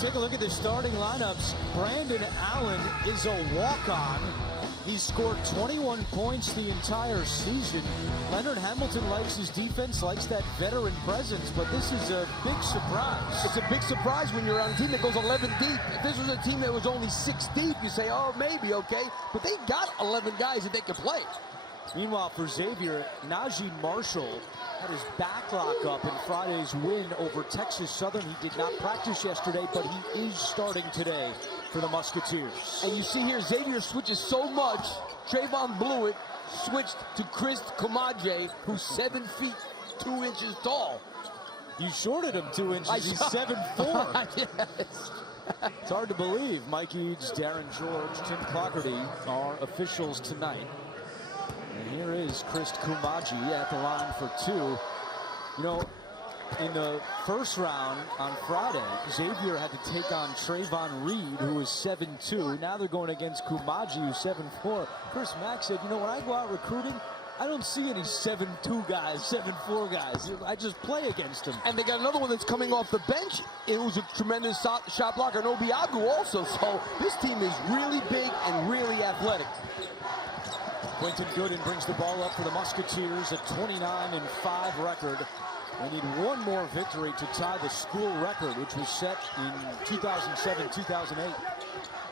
take a look at the starting lineups. Braian Allen is a walk-on. He's scored 21 points the entire season. Leonard Hamilton likes his defense, likes that veteran presence, but this is a big surprise. It's a big surprise when you're on a team that goes 11 deep. If this was a team that was only 6 deep, you say, oh, maybe, okay. But they got 11 guys that they can play. Meanwhile, for Xavier, Najee Marshall had his back lock up in Friday's win over Texas Southern. He did not practice yesterday, but he is starting today for the Musketeers. And you see here, Xavier switches so much. Trayvon Blewett switched to Chris Kumaje, who's 7 feet 2 inches tall. You shorted him 2 inches. He's 7'4". Yes. It's hard to believe. Mike Eads, Darren George, Tim Clockerty are officials tonight. And here is Chris Kumaje at the line for 2. You know, in the first round on Friday, Xavier had to take on Trayvon Reed, who was 7'2". Now they're going against Kumaje, who's 7'4". Chris Mack said, you know, when I go out recruiting, I don't see any 7'2" guys, 7'4" guys. I just play against them. And they got another one that's coming off the bench. It was a tremendous shot blocker, Obiagu also. So this team is really big and really athletic. Quentin Gooden brings the ball up for the Musketeers, a 29-5 record. They need one more victory to tie the school record, which was set in 2007-2008.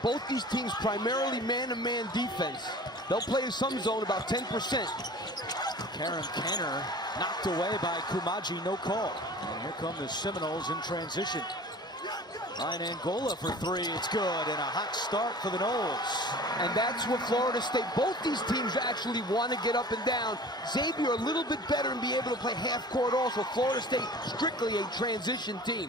Both these teams primarily man-to-man defense. They'll play in some zone about 10%. Karen Kenner knocked away by Kumaje, no call. And here come the Seminoles in transition. Braian Angola for 3, it's good, and a hot start for the Noles. And that's what Florida State, both these teams actually want to get up and down. Xavier a little bit better and be able to play half court also. Florida State strictly a transition team.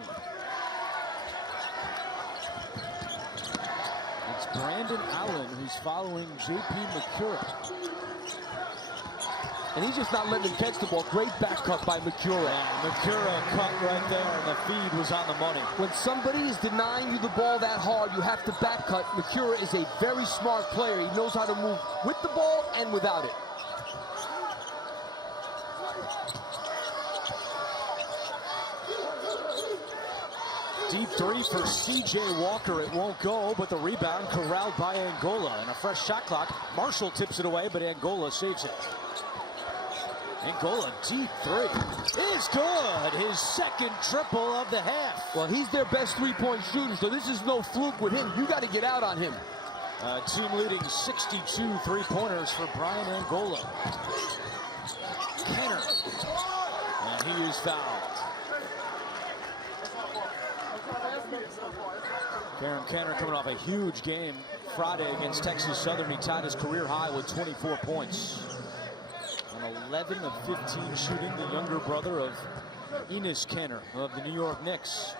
It's Braian Allen who's following J.P. McCura. And he's just not letting him catch the ball. Great back cut by McCura. Yeah, McCura cut right there, and the feed was on the money. When somebody is denying you the ball that hard, you have to back cut. McCura is a very smart player. He knows how to move with the ball and without it. Deep 3 for C.J. Walker. It won't go, but the rebound corralled by Angola. And a fresh shot clock. Marshall tips it away, but Angola saves it. Angola, deep 3. It's good. His second triple of the half. Well, he's their best three-point shooter, so this is no fluke with him. You got to get out on him. Team leading 62 three-pointers for Braian Angola. Kenner. And he is fouled. Karen Kenner coming off a huge game Friday against Texas Southern. He tied his career high with 24 points. 11 of 15 shooting, the younger brother of Enes Kanter of the New York Knicks.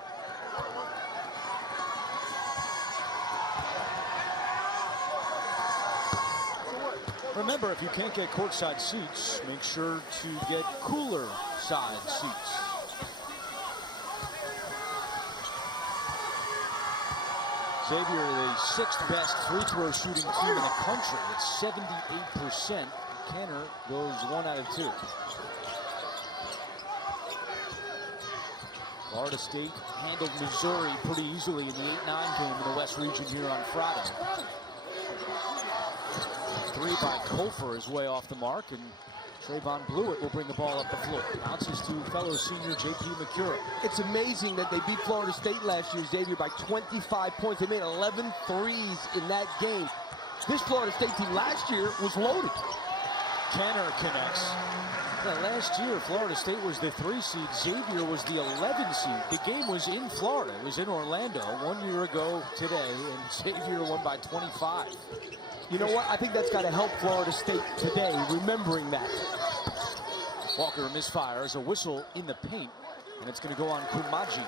Remember, if you can't get courtside seats, make sure to get cooler side seats. Xavier, the 6th best free throw shooting team in the country at 78%. Kenner goes 1 out of 2. Florida State handled Missouri pretty easily in the 8-9 game in the West Region here on Friday. 3 by Kofor is way off the mark, and Trayvon Blewett will bring the ball up the floor. Bounces to fellow senior J.P. McCura. It's amazing that they beat Florida State last year, Xavier, by 25 points. They made 11 threes in that game. This Florida State team last year was loaded. Kenner connects. Last year, Florida State was the 3 seed. Xavier was the 11 seed. The game was in Florida. It was in Orlando 1 year ago today, and Xavier won by 25. You know what? I think that's got to help Florida State today, remembering that. Walker misfires, a whistle in the paint, and it's going to go on Kumaje.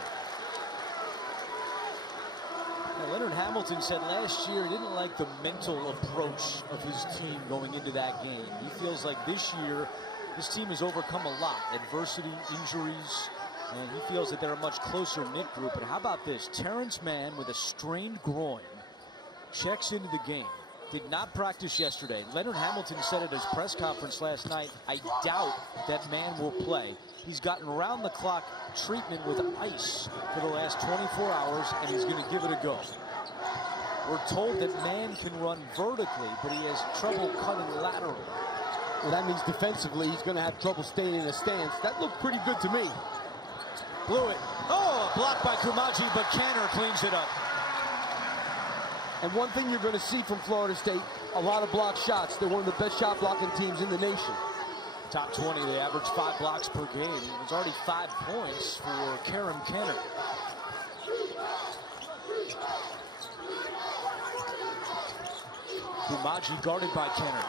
Leonard Hamilton said last year he didn't like the mental approach of his team going into that game. He feels like this year, this team has overcome a lot. Adversity, injuries, and he feels that they're a much closer knit group. And how about this? Terrence Mann with a strained groin checks into the game. did not practice yesterday. Leonard Hamilton said at his press conference last night, I doubt that man will play. He's gotten round-the-clock treatment with ice for the last 24 hours, and he's going to give it a go. We're told that man can run vertically, but he has trouble cutting laterally. Well, that means defensively he's going to have trouble staying in a stance. That looked pretty good to me. Blew it. Oh, blocked by Kumaji, but Canner cleans it up. And one thing you're going to see from Florida State, a lot of block shots. They're one of the best shot blocking teams in the nation. Top 20, they average 5 blocks per game. It's already 5 points for Kerem Kenner. Kumaji guarded by Kenner.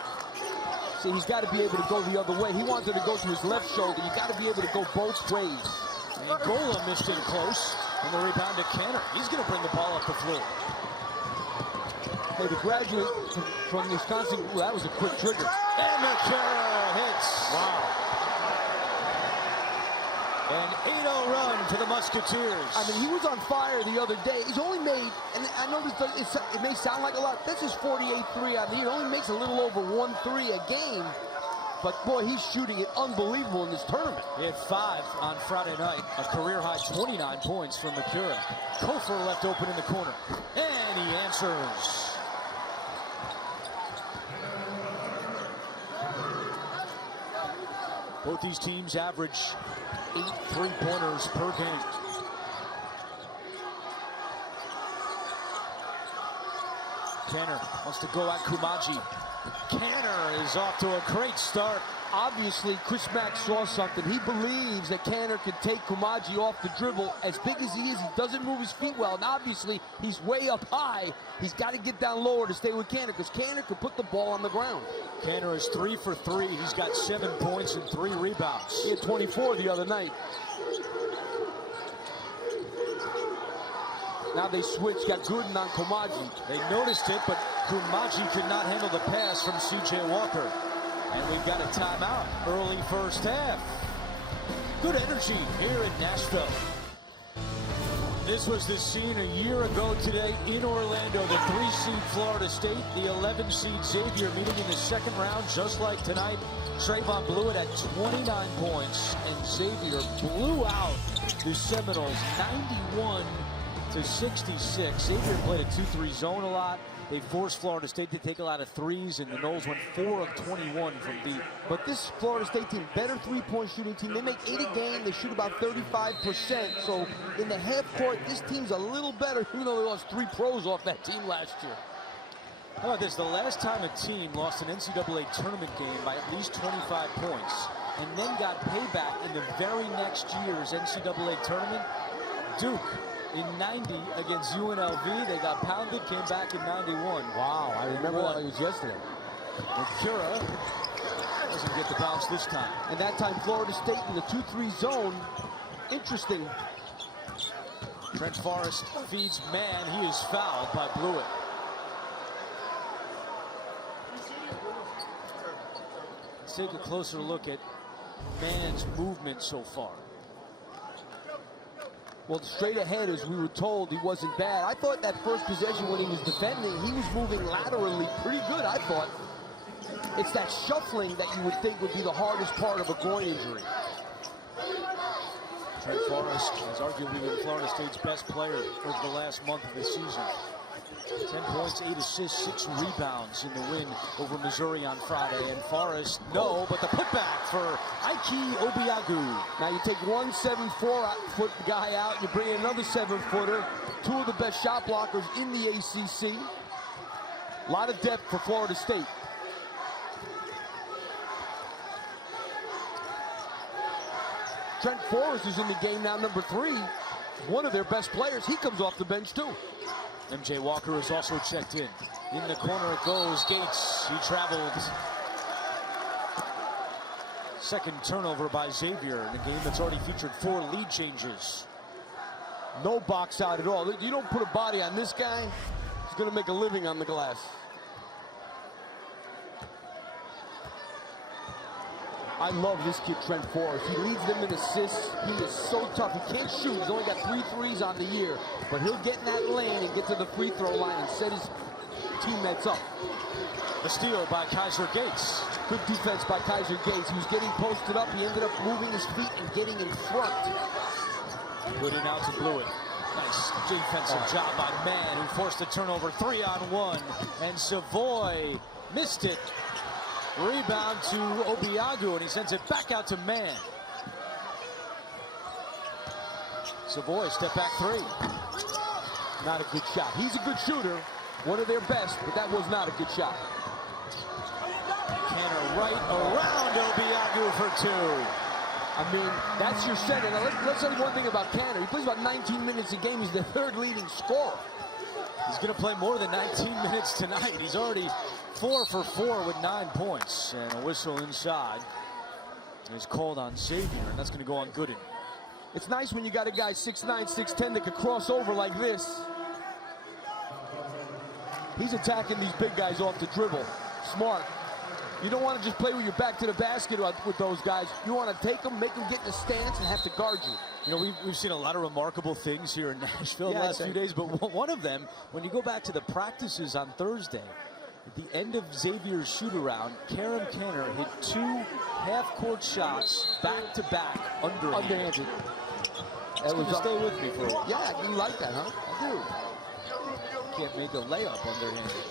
See, he's got to be able to go the other way. He wanted to go to his left shoulder. You got to be able to go both ways. Angola missed it close, and the rebound to Kenner. He's going to bring the ball up the floor. Hey, the graduate from Wisconsin, ooh, that was a quick trigger. And McCarroll hits. Wow. An 8-0 run for the Musketeers. I mean, he was on fire the other day. He's only made, and I know this it may sound like a lot, this is 48-3 on the year. He only makes a little over 1 3 a game. But, boy, he's shooting it unbelievable in this tournament. He had 5 on Friday night, a career-high 29 points from Makura. Kofor left open in the corner, and he answers. Both these teams average 8 3-pointers per game. Canner wants to go at Kumaji. Canner is off to a great start. Obviously, Chris Mack saw something. He believes that Canner can take Kumaji off the dribble. As big as he is, he doesn't move his feet well. And obviously, he's way up high. He's got to get down lower to stay with Canner, because Canner can put the ball on the ground. Canner is 3 for 3. He's got 7 points and 3 rebounds. He had 24 the other night. Now they switch, got Gooden on Kumaji. They noticed it, but Kumaji could not handle the pass from C.J. Walker. And we've got a timeout early first half. Good energy here in Nashville. This was the scene a year ago today in Orlando. The 3-seed Florida State, the 11-seed Xavier meeting in the second round, just like tonight. Trayvon blew it at 29 points, and Xavier blew out the Seminoles 91-66. Xavier played a 2-3 zone a lot. They forced Florida State to take a lot of threes, and the Noles went 4 of 21 from deep. But this Florida State team, better three-point shooting team. They make 8 a game. They shoot about 35%. So in the half court, this team's a little better, even though they lost 3 pros off that team last year. How about this? The last time a team lost an NCAA tournament game by at least 25 points and then got payback in the very next year's NCAA tournament, Duke. In 90 against UNLV, they got pounded, came back in 91. Wow, I remember that it was yesterday. Makura doesn't get the bounce this time. And that time, Florida State in the 2-3 zone. Interesting. Trent Forrest feeds man. He is fouled by Blewett. Let's take a closer look at man's movement so far. Well, straight ahead, as we were told, he wasn't bad. I thought that first possession when he was defending, he was moving laterally pretty good, I thought. It's that shuffling that you would think would be the hardest part of a groin injury. Trent Forrest is arguably been Florida State's best player over the last month of the season. 10 points, 8 assists, 6 rebounds in the win over Missouri on Friday. And Forrest, no, but the putback for Ike Obiagu. Now you take one 7'4" guy out, you bring in another 7-footer, 2 of the best shot blockers in the ACC. A lot of depth for Florida State. Trent Forrest is in the game now, number 3. One of their best players. He comes off the bench too. MJ Walker is also checked in. In the corner it goes. Gates, he traveled. Second turnover by Xavier in a game that's already featured 4 lead changes. No box out at all. You don't put a body on this guy, he's going to make a living on the glass. I love this kid, Trent Forrest. He leads them in assists. He is so tough. He can't shoot. He's only got 3 threes on the year. But he'll get in that lane and get to the free throw line and set his teammates up. The steal by Kaiser Gates. Good defense by Kaiser Gates. He was getting posted up. He ended up moving his feet and getting in front. Good in out to Blewett. Nice defensive job by Mann, who forced a turnover 3-on-1. And Savoy missed it. Rebound to Obiagu, and he sends it back out to Mann. Savoy, step back three. Not a good shot. He's a good shooter, one of their best, but that was not a good shot. Canner right around Obiagu for two. I mean, that's your center. Now, let's tell you one thing about Canner. He plays about 19 minutes a game. He's the third leading scorer. He's going to play more than 19 minutes tonight. He's already 4 for 4 with 9 points. And a whistle inside is called on Xavier, and that's going to go on Gooden. It's nice when you got a guy 6'9", 6'10" that could cross over like this. He's attacking these big guys off the dribble. Smart. You don't want to just play with your back to the basket with those guys. You want to take them, make them get in the stance, and have to guard you. You know, we've seen a lot of remarkable things here in Nashville the last few days, but one of them, when you go back to the practices on Thursday, at the end of Xavier's shoot-around, Karam Canner hit 2 half-court shots back-to-back underhanded. That was stay with me for a while. Yeah, you like that, huh? I do. Can't make a layup underhanded.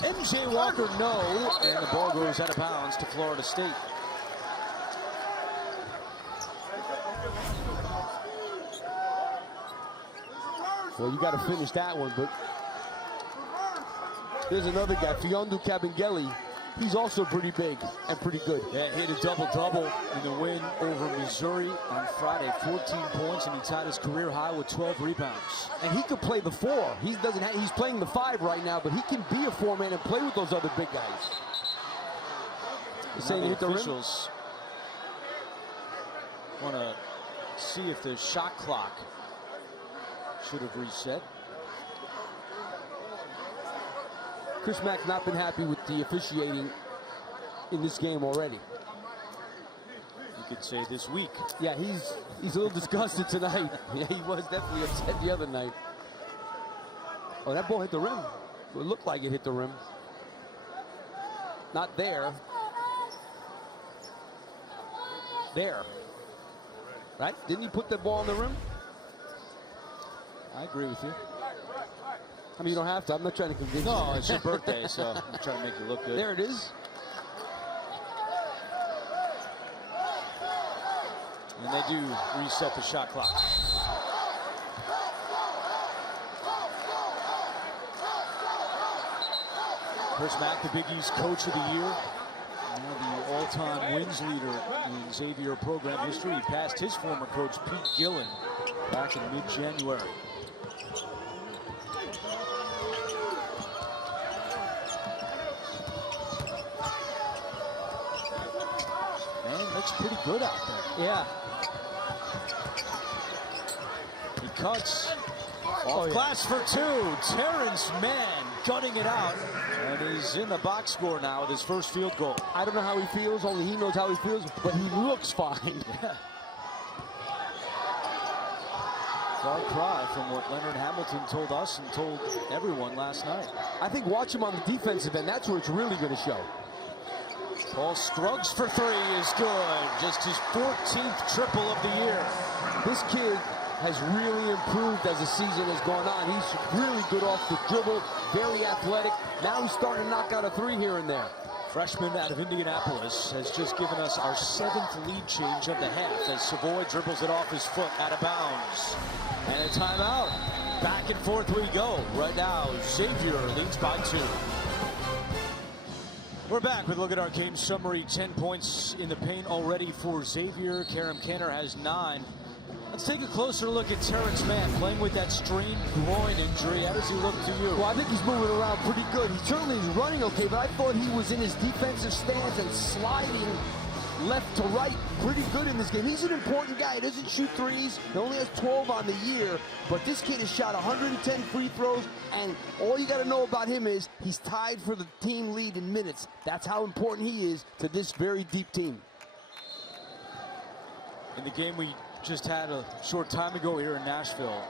MJ Walker, no, and the ball goes out of bounds to Florida State. Well, you got to finish that one, but there's another guy, Fiondu Kabengele. He's also pretty big and pretty good. Yeah, hit a double-double in the win over Missouri on Friday. 14 points, and he tied his career high with 12 rebounds. And he could play the 4. He's playing the 5 right now, but he can be a 4-man and play with those other big guys. They're saying he hit the rim. Want to see if the shot clock should have reset. Chris Mack's not been happy with the officiating in this game already. You could say this week. Yeah, he's a little disgusted tonight. Yeah, he was definitely upset the other night. Oh, that ball hit the rim. It looked like it hit the rim. Not there. There. Right? Didn't he put that ball on the rim? I agree with you. I mean, you don't have to. I'm not trying to convince you. No, it's your birthday, so I'm trying to make you look good. There it is. And they do reset the shot clock. Chris Mack, the Big East Coach of the Year. Now the all-time wins leader in Xavier program history. He passed his former coach, Pete Gillen, back in mid-January. Looks pretty good out there. Yeah. He cuts off glass for 2. Terrence Mann gutting it out. And he's in the box score now with his first field goal. I don't know how he feels, only he knows how he feels, but he looks fine. Yeah. Far cry from what Leonard Hamilton told us and told everyone last night. I think watch him on the defensive end. That's where it's really going to show. Paul Scruggs for 3 is good. Just his 14th triple of the year. This kid has really improved as the season has gone on. He's really good off the dribble, very athletic. Now he's starting to knock out a 3 here and there. Freshman out of Indianapolis has just given us our 7th lead change of the half as Savoy dribbles it off his foot out of bounds. And a timeout. Back and forth we go. Right now, Xavier leads by 2. We're back with a look at our game summary. 10 points in the paint already for Xavier. Karam Canner has 9. Let's take a closer look at Terrence Mann playing with that strained groin injury. How does he look to you? Well, I think he's moving around pretty good. He certainly is running okay, but I thought he was in his defensive stance and sliding left to right pretty good in this game. He's an important guy. He doesn't shoot threes. He only has 12 on the year, but this kid has shot 110 free throws, and all you got to know about him is he's tied for the team lead in minutes. That's how important he is to this very deep team. In the game we just had a short time ago here in Nashville,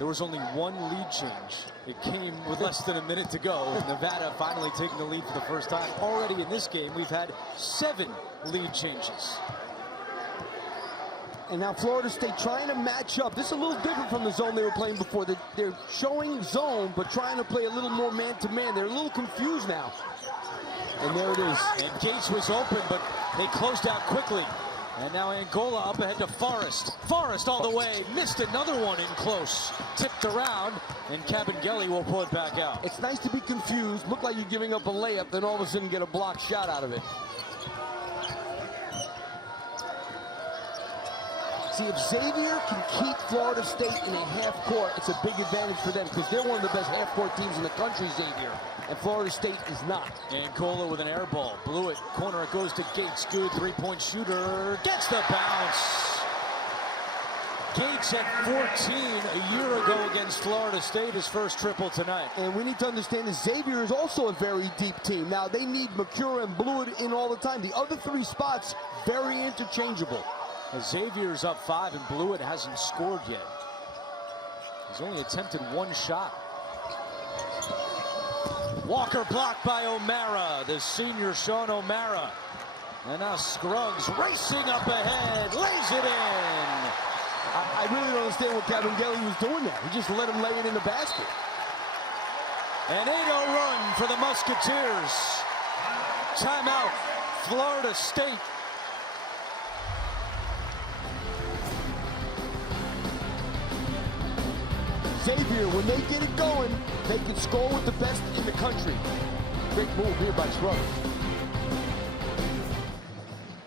there was only one lead change. It came with less than a minute to go. Nevada finally taking the lead for the first time. Already in this game, we've had 7 lead changes. And now Florida State trying to match up. This is a little different from the zone they were playing before. They're showing zone, but trying to play a little more man-to-man. They're a little confused now. And there it is. And Gates was open, but they closed out quickly. And now Angola up ahead to Forrest. Forrest all the way. Missed another one in close. Tipped around, and Cabangeli will pull it back out. It's nice to be confused. Look like you're giving up a layup, then all of a sudden get a blocked shot out of it. See, if Xavier can keep Florida State in a half court, it's a big advantage for them because they're one of the best half court teams in the country, Xavier. And Florida State is not. Angola with an air ball. Blew it. Corner, it goes to Gates. Good three-point shooter. Gets the bounce. Gates at 14 a year ago against Florida State. His first triple tonight. And we need to understand that Xavier is also a very deep team. Now, they need Mercure and Blewett in all the time. The other 3 spots, very interchangeable. Xavier's up 5, and Blewett hasn't scored yet. He's only attempted 1 shot. Walker blocked by O'Mara, the senior Sean O'Mara. And now Scruggs racing up ahead, lays it in. I really don't understand what Cabangeli was doing there. He just let him lay it in the basket. An 8-0 run for the Musketeers. Timeout, Florida State. Xavier, when they get it going, they can score with the best in the country. Great move here by Scruggs.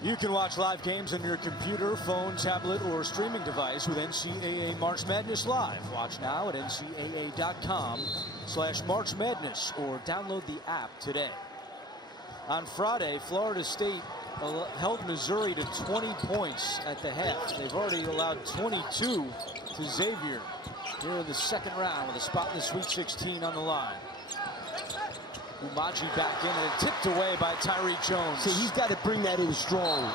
You can watch live games on your computer, phone, tablet, or streaming device with NCAA March Madness Live. Watch now at ncaa.com/March Madness or download the app today. On Friday, Florida State held Missouri to 20 points at the half. They've already allowed 22 to Xavier here in the second round with a spot in the Sweet 16 on the line. Umaji back in and tipped away by Tyree Jones. So he's got to bring that in strong.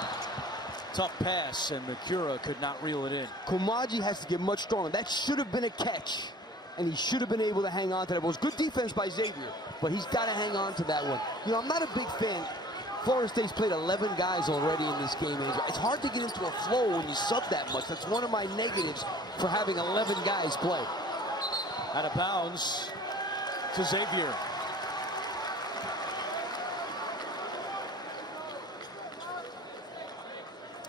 Tough pass, and Makura could not reel it in. Kumaji has to get much stronger. That should have been a catch, and he should have been able to hang on to that. It was good defense by Xavier, but he's got to hang on to that one. You know, I'm not a big fan. Florida State's played 11 guys already in this game. It's hard to get into a flow when you sub that much. That's one of my negatives for having 11 guys play. Out of bounds to Xavier.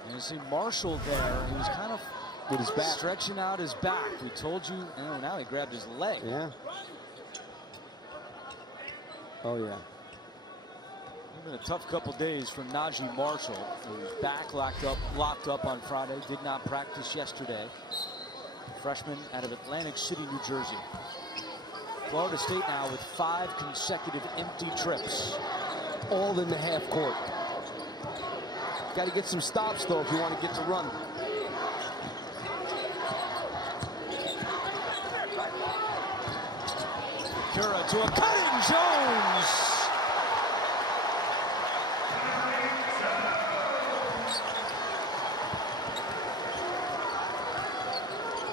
And you see Marshall there. He was kind of with his back, stretching out his back. We told you. Oh, now he grabbed his leg. Yeah. Oh, yeah. It's been a tough couple days for Najee Marshall. His back locked up on Friday. Did not practice yesterday. Freshman out of Atlantic City, New Jersey. Florida State now with 5 consecutive empty trips. All in the half court. Got to get some stops, though, if you want to get to run. Cura to a cutting Jones.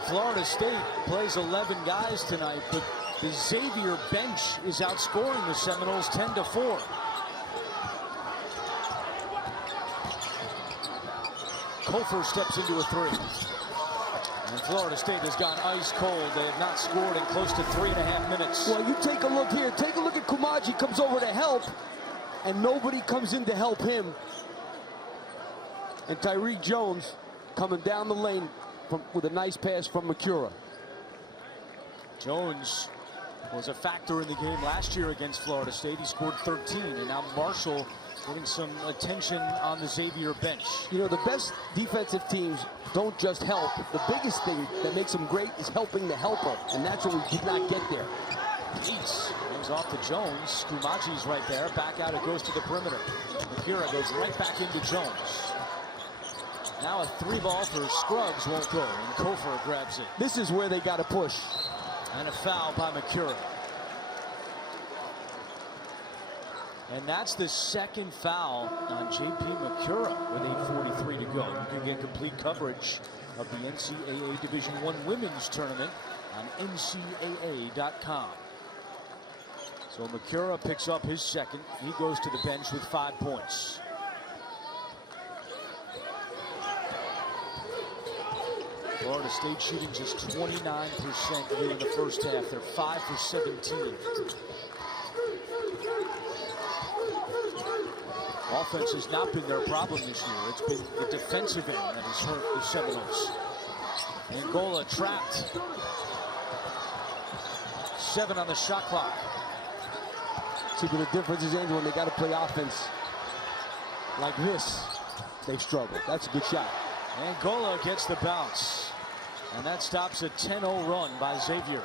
Florida State plays 11 guys tonight, but the Xavier bench is outscoring the Seminoles 10-4. Kofor steps into a 3. And Florida State has gone ice cold. They have not scored in close to 3.5 minutes. Well, you take a look here. Take a look at Kumaji comes over to help, and nobody comes in to help him. And Tyree Jones coming down the lane with a nice pass from Makura. Jones was a factor in the game last year against Florida State. He scored 13, and now Marshall getting some attention on the Xavier bench. You know, the best defensive teams don't just help. The biggest thing that makes them great is helping the helper, and that's what we did not get there. Gates goes off to Jones. Kumaji's right there. Back out, it goes to the perimeter. Makura goes right back into Jones. Now a 3-ball for Scruggs won't go, and Kofor grabs it. This is where they got to push. And a foul by Makura. And that's the second foul on J.P. Makura with 8:43 to go. You can get complete coverage of the NCAA Division I Women's Tournament on NCAA.com. So Makura picks up his second. He goes to the bench with 5 points. Florida State shooting just 29% here in the first half. They're 5 for 17. Offense has not been their problem this year. It's been the defensive end that has hurt the Seminoles. Angola trapped. 7 on the shot clock. See, but the difference is, Angel, when they got to play offense like this, they struggle. That's a good shot. Angola gets the bounce. And that stops a 10-0 run by Xavier.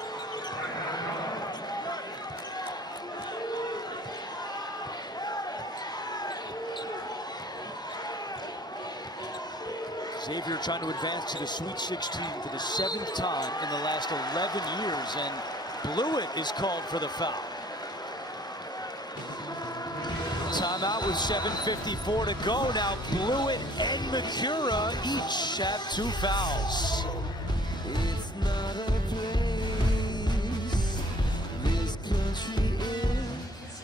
Xavier trying to advance to the Sweet 16 for the 7th time in the last 11 years, and Blewett is called for the foul. Timeout with 7:54 to go. Now Blewett and Makura each have 2 fouls. It's not a place this country is.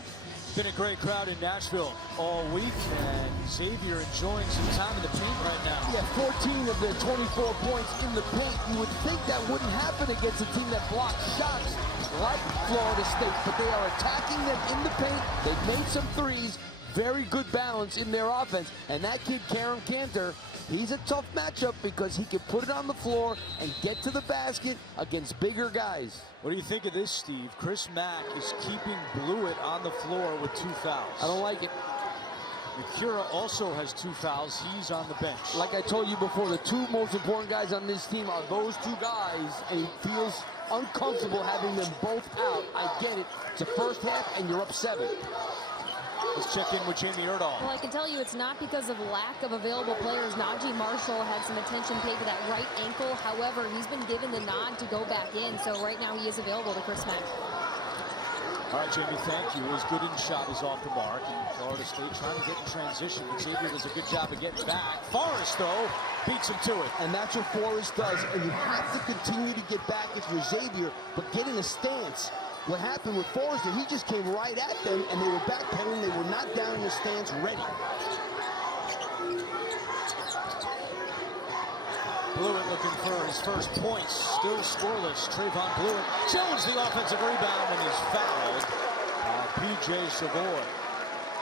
Been a great crowd in Nashville all week, and Xavier enjoying some time in the paint right now. Yeah, 14 of their 24 points in the paint. You would think that wouldn't happen against a team that blocks shots like Florida State, but they are attacking them in the paint. They've made some threes. Very good balance in their offense. And that kid, Karen Cantor, he's a tough matchup because he can put it on the floor and get to the basket against bigger guys. What do you think of this, Steve? Chris Mack is keeping Blewett on the floor with 2 fouls. I don't like it. Makura also has 2 fouls. He's on the bench. Like I told you before, the 2 most important guys on this team are those 2 guys, and he feels uncomfortable having them both out. I get it. It's the first half, and you're up 7. Let's check in with Jamie Erdahl. Well, I can tell you it's not because of lack of available players. Najee Marshall had some attention paid to that right ankle. However, he's been given the nod to go back in. So right now he is available to Chris Mack. All right, Jamie, thank you. His good shot is off the mark. And Florida State trying to get in transition. But Xavier does a good job of getting back. Forrest, though, beats him to it. And that's what Forrest does. And you have to continue to get back if you're Xavier, but get in a stance. What happened with Forrest is he just came right at them, and they were backpedaling. They were not down in the stance ready. Blewett looking for his first points. Still scoreless. Trayvon Blewett changes the offensive rebound and is fouled by P.J. Savoy.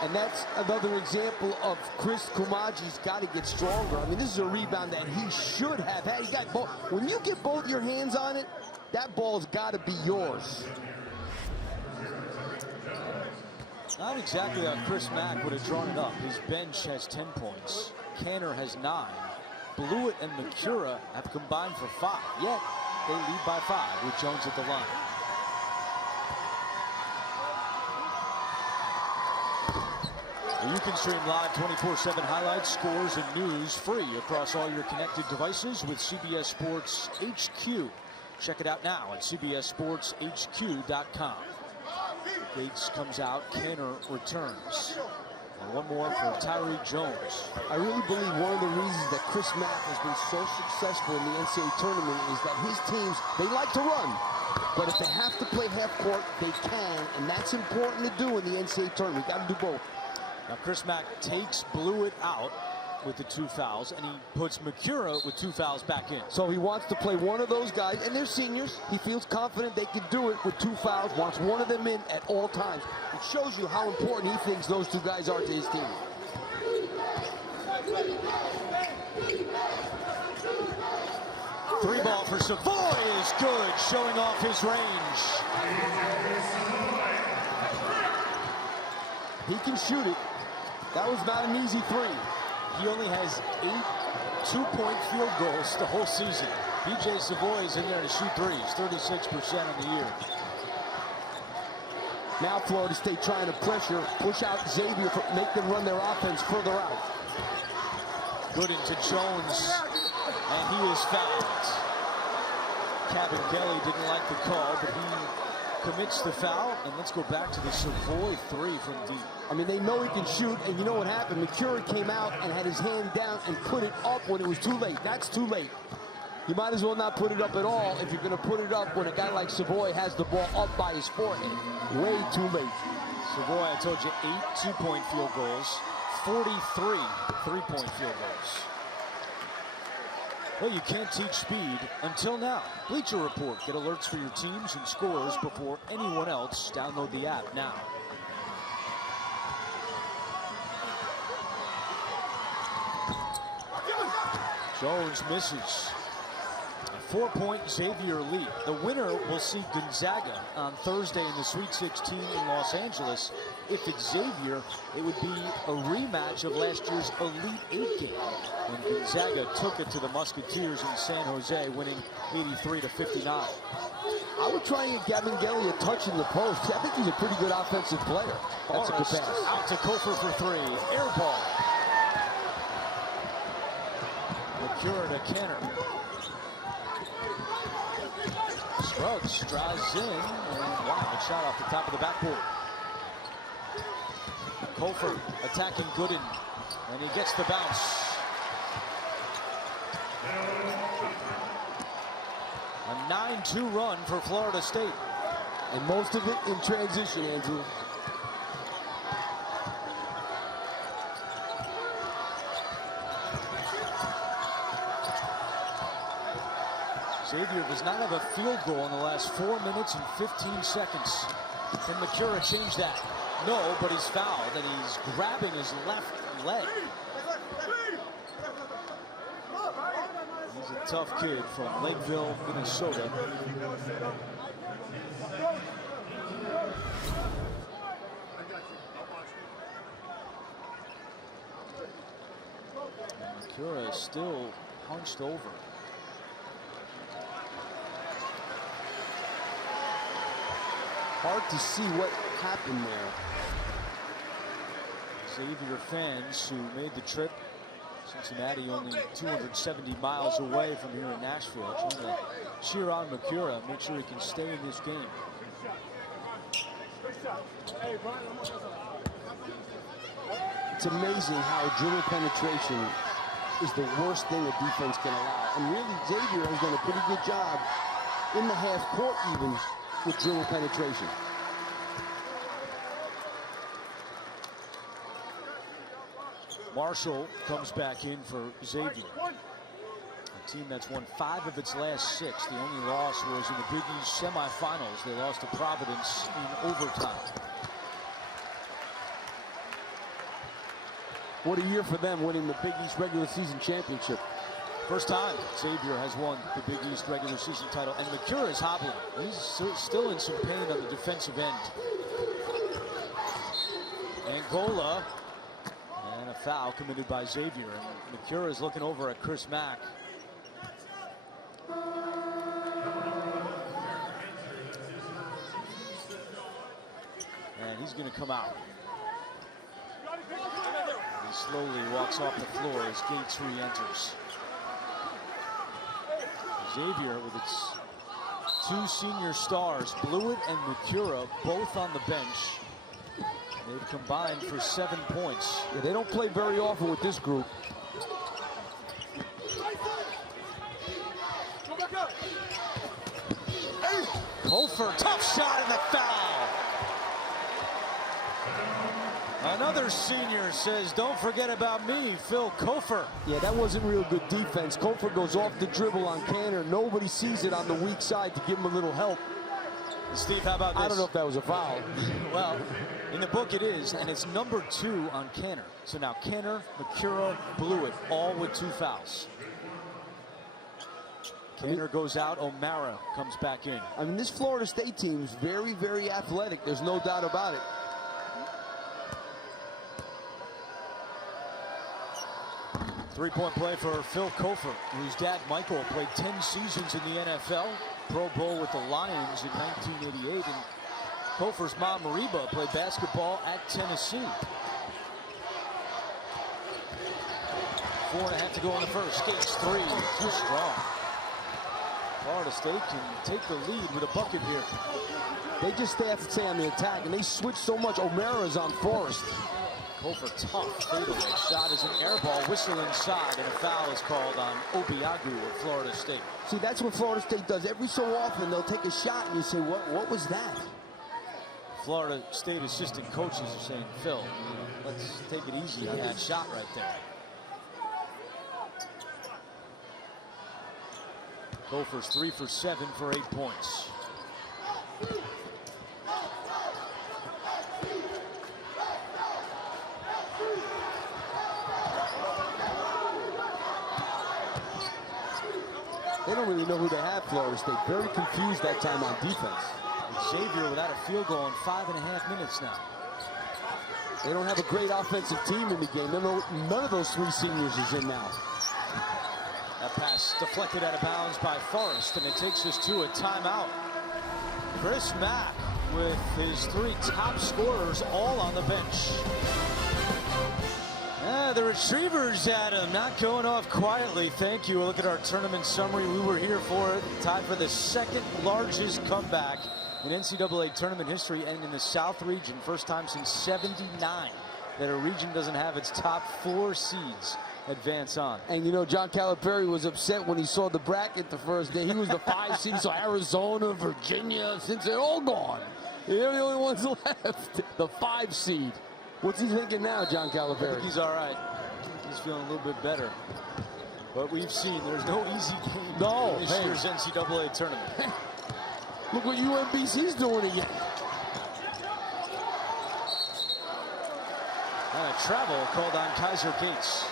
And that's another example of Chris Kumaji's got to get stronger. I mean, this is a rebound that he should have had. He got both. When you get both your hands on it, that ball's got to be yours. Not exactly how Chris Mack would have drawn it up. His bench has 10 points. Cantor has 9. Blewett and Makura have combined for 5. Yet, they lead by 5 with Jones at the line. You can stream live 24/7 highlights, scores, and news free across all your connected devices with CBS Sports HQ. Check it out now at cbssportshq.com. Gates comes out, Cantor returns. And one more for Tyree Jones. I really believe one of the reasons that Chris Mack has been so successful in the NCAA tournament is that his teams, they like to run. But if they have to play half court, they can, and that's important to do in the NCAA tournament. Got to do both. Now Chris Mack takes Blewett out with the 2 fouls, and he puts Makura with 2 fouls back in. So he wants to play one of those guys, and they're seniors. He feels confident they can do it with 2 fouls, wants one of them in at all times. It shows you how important he thinks those 2 guys are to his team. Three ball for Savoy is good, showing off his range. He can shoot it. That was not an easy 3. He only has 8 2-point field goals the whole season. P.J. Savoy is in there to shoot threes, 36% on the year. Now Florida State trying to pressure, push out Xavier, make them run their offense further out. Gooden to Jones, and he is fouled. Cabin Kelly didn't like the call, but he commits the foul, and let's go back to the Savoy 3 from deep. I mean, they know he can shoot, and you know what happened? Makura came out and had his hand down and put it up when it was too late. That's too late. You might as well not put it up at all if you're going to put it up when a guy like Savoy has the ball up by his forehead. Way too late. Savoy, I told you, 8 two-point field goals, 43 three-point field goals. Well, you can't teach speed until now. Bleacher Report. Get alerts for your teams and scores before anyone else. Download the app now. Jones misses. A 4-point Xavier lead. The winner will see Gonzaga on Thursday in the Sweet 16 in Los Angeles. If it's Xavier, it would be a rematch of last year's Elite 8 game when Gonzaga took it to the Musketeers in San Jose, winning 83-59. I would try and get Gavin Gelly a touch in the post. I think he's a pretty good offensive player. That's a good pass. Out to Kofor for 3. Air ball. McCure to Canner. Scruggs drives in, and wow, a shot off the top of the backboard. Kofor attacking Gooden, and he gets the bounce. A 9-2 run for Florida State. And most of it in transition, Andrew. Xavier does not have a field goal in the last 4 minutes and 15 seconds. Can Makura change that? No, but he's fouled, and he's grabbing his left leg. He's a tough kid from Lakeville, Minnesota. Makura is still hunched over. Hard to see what happened there. Xavier fans who made the trip, Cincinnati only 270 miles away from here in Nashville, trying to cheer on Makura, make sure he can stay in this game. It's amazing how dribble penetration is the worst thing a defense can allow. And really, Xavier has done a pretty good job in the half court even with dribble penetration. Marshall comes back in for Xavier. A team that's won 5 of its last 6. The only loss was in the Big East semifinals. They lost to Providence in overtime. What a year for them, winning the Big East regular season championship. First time Xavier has won the Big East regular season title. And Makura is hobbling. He's still in some pain on the defensive end. Angola. And a foul committed by Xavier. And Makura is looking over at Chris Mack. And he's going to come out. He slowly walks off the floor as Gates re-enters. Xavier with its 2 senior stars, Blewett and Makura, both on the bench. They've combined for 7 points. Yeah, they don't play very often with this group. Kofor, tough shot in the foul. Another senior says, don't forget about me, Phil Kofor. Yeah, that wasn't real good defense. Kofor goes off the dribble on Canner. Nobody sees it on the weak side to give him a little help. Steve, how about this? I don't know if that was a foul. Well, in the book it is, and it's number 2 on Canner. So now Canner, Makura, Blewett, all with 2 fouls. Canner goes out, O'Mara comes back in. I mean, this Florida State team is very, very athletic. There's no doubt about it. Three-point play for Phil Kofor, whose dad, Michael, played 10 seasons in the NFL, Pro Bowl with the Lions in 1988, and Kofor's mom, Mariba, played basketball at Tennessee. 4.5 to go in the first. Gates 3, too strong. Florida State can take the lead with a bucket here. They just have to stay on the attack, and they switch so much. O'Mara's on Forrest. Kofor tough fadeaway shot is an air ball, whistle inside, and a foul is called on Obiagu of Florida State. See, that's what Florida State does. Every so often, they'll take a shot, and you say, what was that? Florida State assistant coaches are saying, Phil, let's take it easy on that shot right there. Kofor's 3 for 7 for 8 points. They don't really know who they have, Florida State. Very confused that time on defense. Xavier without a field goal in 5.5 minutes now. They don't have a great offensive team in the game. None of those 3 seniors is in now. That pass deflected out of bounds by Forrest, and it takes us to a timeout. Chris Mack with his 3 top scorers all on the bench. The Retrievers, Adam, not going off quietly. Thank you. Look at our tournament summary. We were here for it. Tied for the 2nd largest comeback in NCAA tournament history and in the South region. First time since '79 that a region doesn't have its top 4 seeds advance on. And you know, John Calipari was upset when he saw the bracket the first day. He was the 5 seed, so Arizona, Virginia, since they're all gone. They're the only ones left. The 5 seed. What's he thinking now, John Calipari? I think he's all right. He's feeling a little bit better. But we've seen there's no easy game in this year's NCAA tournament. Look what UMBC's doing again. Travel called on Kaiser Gates.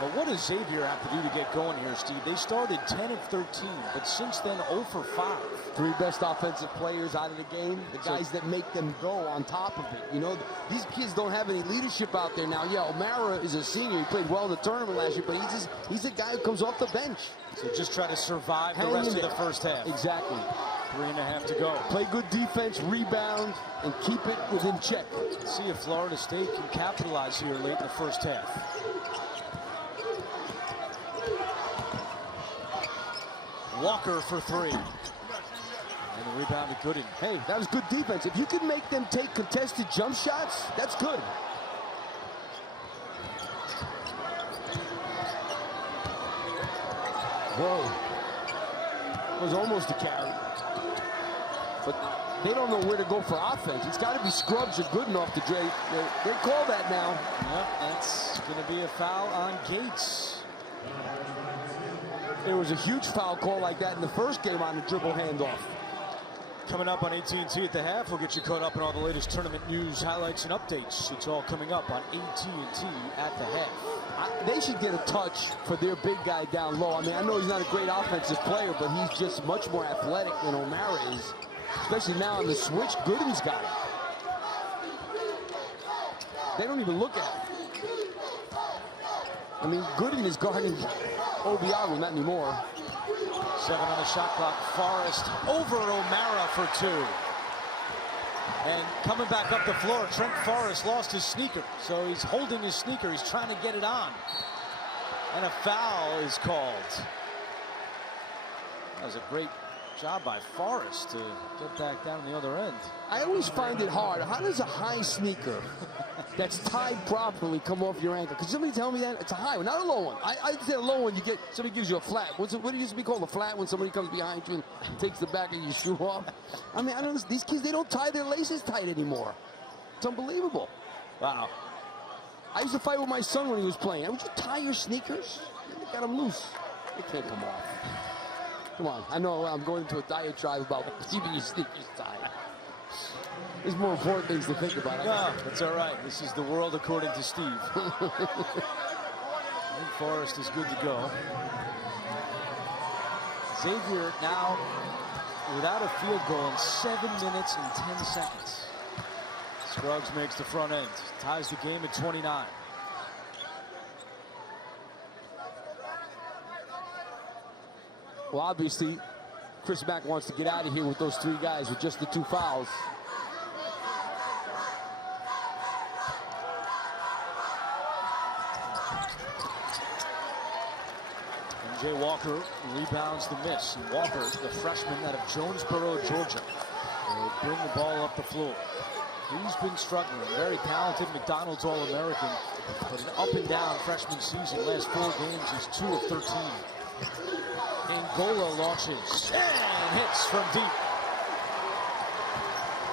But what does Xavier have to do to get going here, Steve? They started 10 of 13, but since then 0 for 5. 3 best offensive players out of the game, the guys that make them go on top of it. You know, these kids don't have any leadership out there now. Yeah, O'Mara is a senior. He played well in the tournament last year, but he's a guy who comes off the bench. So just try to survive the rest of the first half. Exactly. 3.5 to go. Play good defense, rebound, and keep it within check. Let's see if Florida State can capitalize here late in the first half. Walker for 3. And the rebound to Gooden. Hey, that was good defense. If you can make them take contested jump shots, that's good. Whoa. It was almost a carry. But they don't know where to go for offense. It's got to be Scruggs or Gooden off the Dre. They call that now. Yep, that's going to be a foul on Gates. There was a huge foul call like that in the first game on the dribble handoff. Coming up on AT&T at the half, we'll get you caught up on all the latest tournament news, highlights, and updates. It's all coming up on AT&T at the half. They should get a touch for their big guy down low. I mean, I know he's not a great offensive player, but he's just much more athletic than O'Mara is. Especially now on the switch, Gooden's got it. They don't even look at it. I mean, Gooden is guarding Obiagu, not anymore. 7 on the shot clock. Forrest over O'Mara for 2. And coming back up the floor, Trent Forrest lost his sneaker. So he's holding his sneaker. He's trying to get it on. And a foul is called. That was a great job by Forrest to get back down the other end. I always find it hard. How does a high sneaker that's tied properly come off your ankle? Could somebody tell me that? It's a high one, not a low one. I'd say a low one, somebody gives you a flat. What do you used to be called, a flat, when somebody comes behind you and takes the back of your shoe off? I mean, I don't know. These kids, they don't tie their laces tight anymore. It's unbelievable. Wow. I used to fight with my son when he was playing. Would you tie your sneakers? You got them loose. They can't come off. Come on, I know I'm going into a diatribe about keeping your sneakers tied. There's more important things to think about. No, that's all right. This is the world according to Steve. I think Forrest is good to go. Xavier now without a field goal in 7 minutes and 10 seconds. Scruggs makes the front end, ties the game at 29. Well, obviously, Chris Mack wants to get out of here with those 3 guys with just the 2 fouls. MJ Walker rebounds the miss. And Walker, the freshman out of Jonesboro, Georgia, will bring the ball up the floor. He's been struggling. Very talented McDonald's All-American, but an up-and-down freshman season. Last 4 games, he's 2 of 13. Angola launches and hits from deep.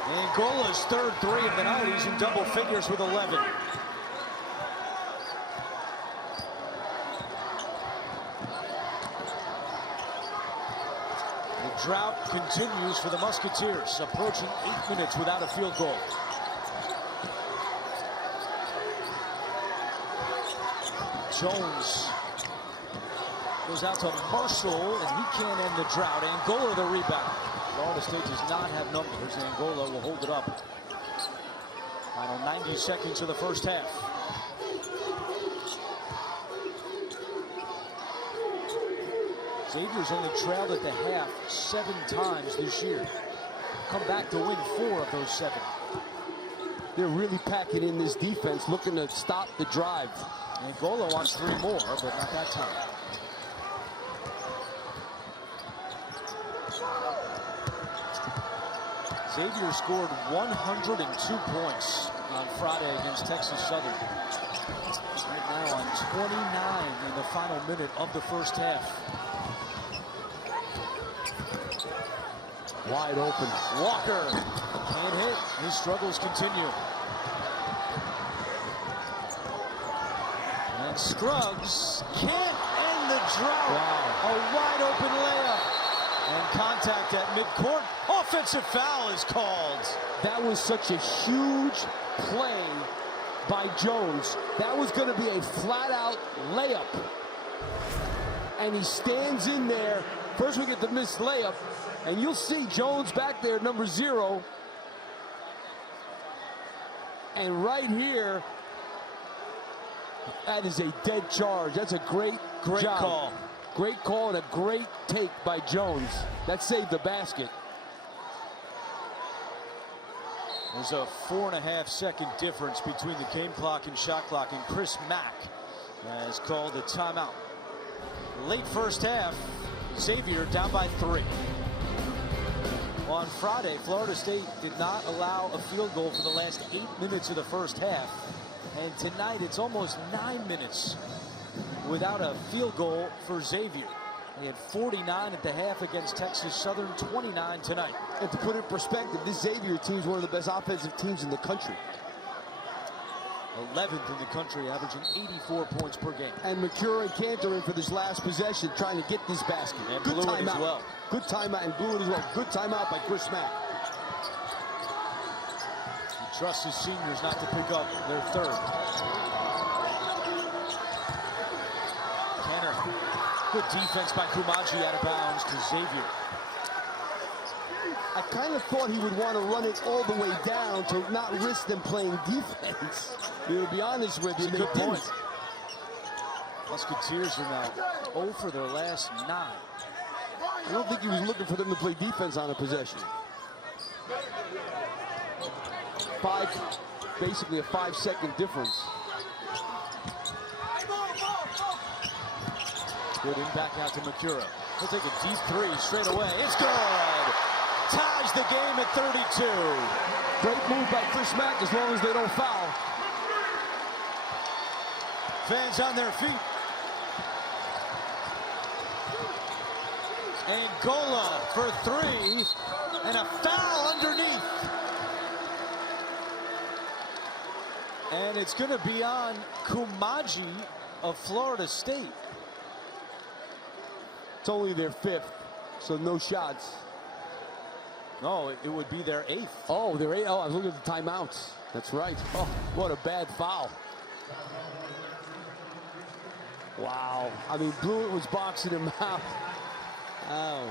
Angola's third 3 of the night. He's in double figures with 11. The drought continues for the Musketeers, approaching 8 minutes without a field goal. Jones goes out to Marshall, and he can't end the drought. Angola the rebound. Florida State does not have numbers. Angola will hold it up. Final 90 seconds of the first half. Xavier's only trailed at the half 7 times this year. Come back to win 4 of those 7. They're really packing in this defense, looking to stop the drive. Angola wants 3 more, but not that time. Xavier scored 102 points on Friday against Texas Southern. Right now on 29 in the final minute of the first half. Wide open. Walker can't hit. His struggles continue. And Scruggs can't end the drought. Wow. A wide open layup. And contact at midcourt. Offensive foul is called. That was such a huge play by Jones. That was going to be a flat-out layup. And he stands in there. First we get the missed layup. And you'll see Jones back there, number 0. And right here, that is a dead charge. That's a great job. Call. Great call and a great take by Jones. That saved the basket. There's a 4.5-second difference between the game clock and shot clock, and Chris Mack has called a timeout. Late first half, Xavier down by 3. On Friday, Florida State did not allow a field goal for the last 8 minutes of the first half. And tonight, it's almost 9 minutes without a field goal for Xavier. They had 49 at the half against Texas Southern, 29 tonight. And to put it in perspective, this Xavier team is one of the best offensive teams in the country. 11th in the country, averaging 84 points per game. And McCure and Cantor in for this last possession, trying to get this basket. And good blew it timeout. as well. Good timeout and blew it as well. Good timeout by Chris Mack. He trusts his seniors not to pick up their 3rd. Cantor, good defense by Kumaji out of bounds to Xavier. I kind of thought he would want to run it all the way down to not risk them playing defense. To be honest with you, That's a good point. Musketeers are now 0 for their last 9. I don't think he was looking for them to play defense on a possession. Basically a 5-second difference. Good in back out to Makura. He'll take a deep 3 straight away. It's good. Ties the game at 32. Great move by Chris Mack as long as they don't foul. Fans on their feet. Angola for 3, and a foul underneath. And it's going to be on Kumaji of Florida State. It's only their 5th, so no shots. No, it would be their 8th. Oh, their 8th. Oh, I was looking at the timeouts. That's right. Oh, what a bad foul. Wow. I mean, Blewett was boxing him out. Oh.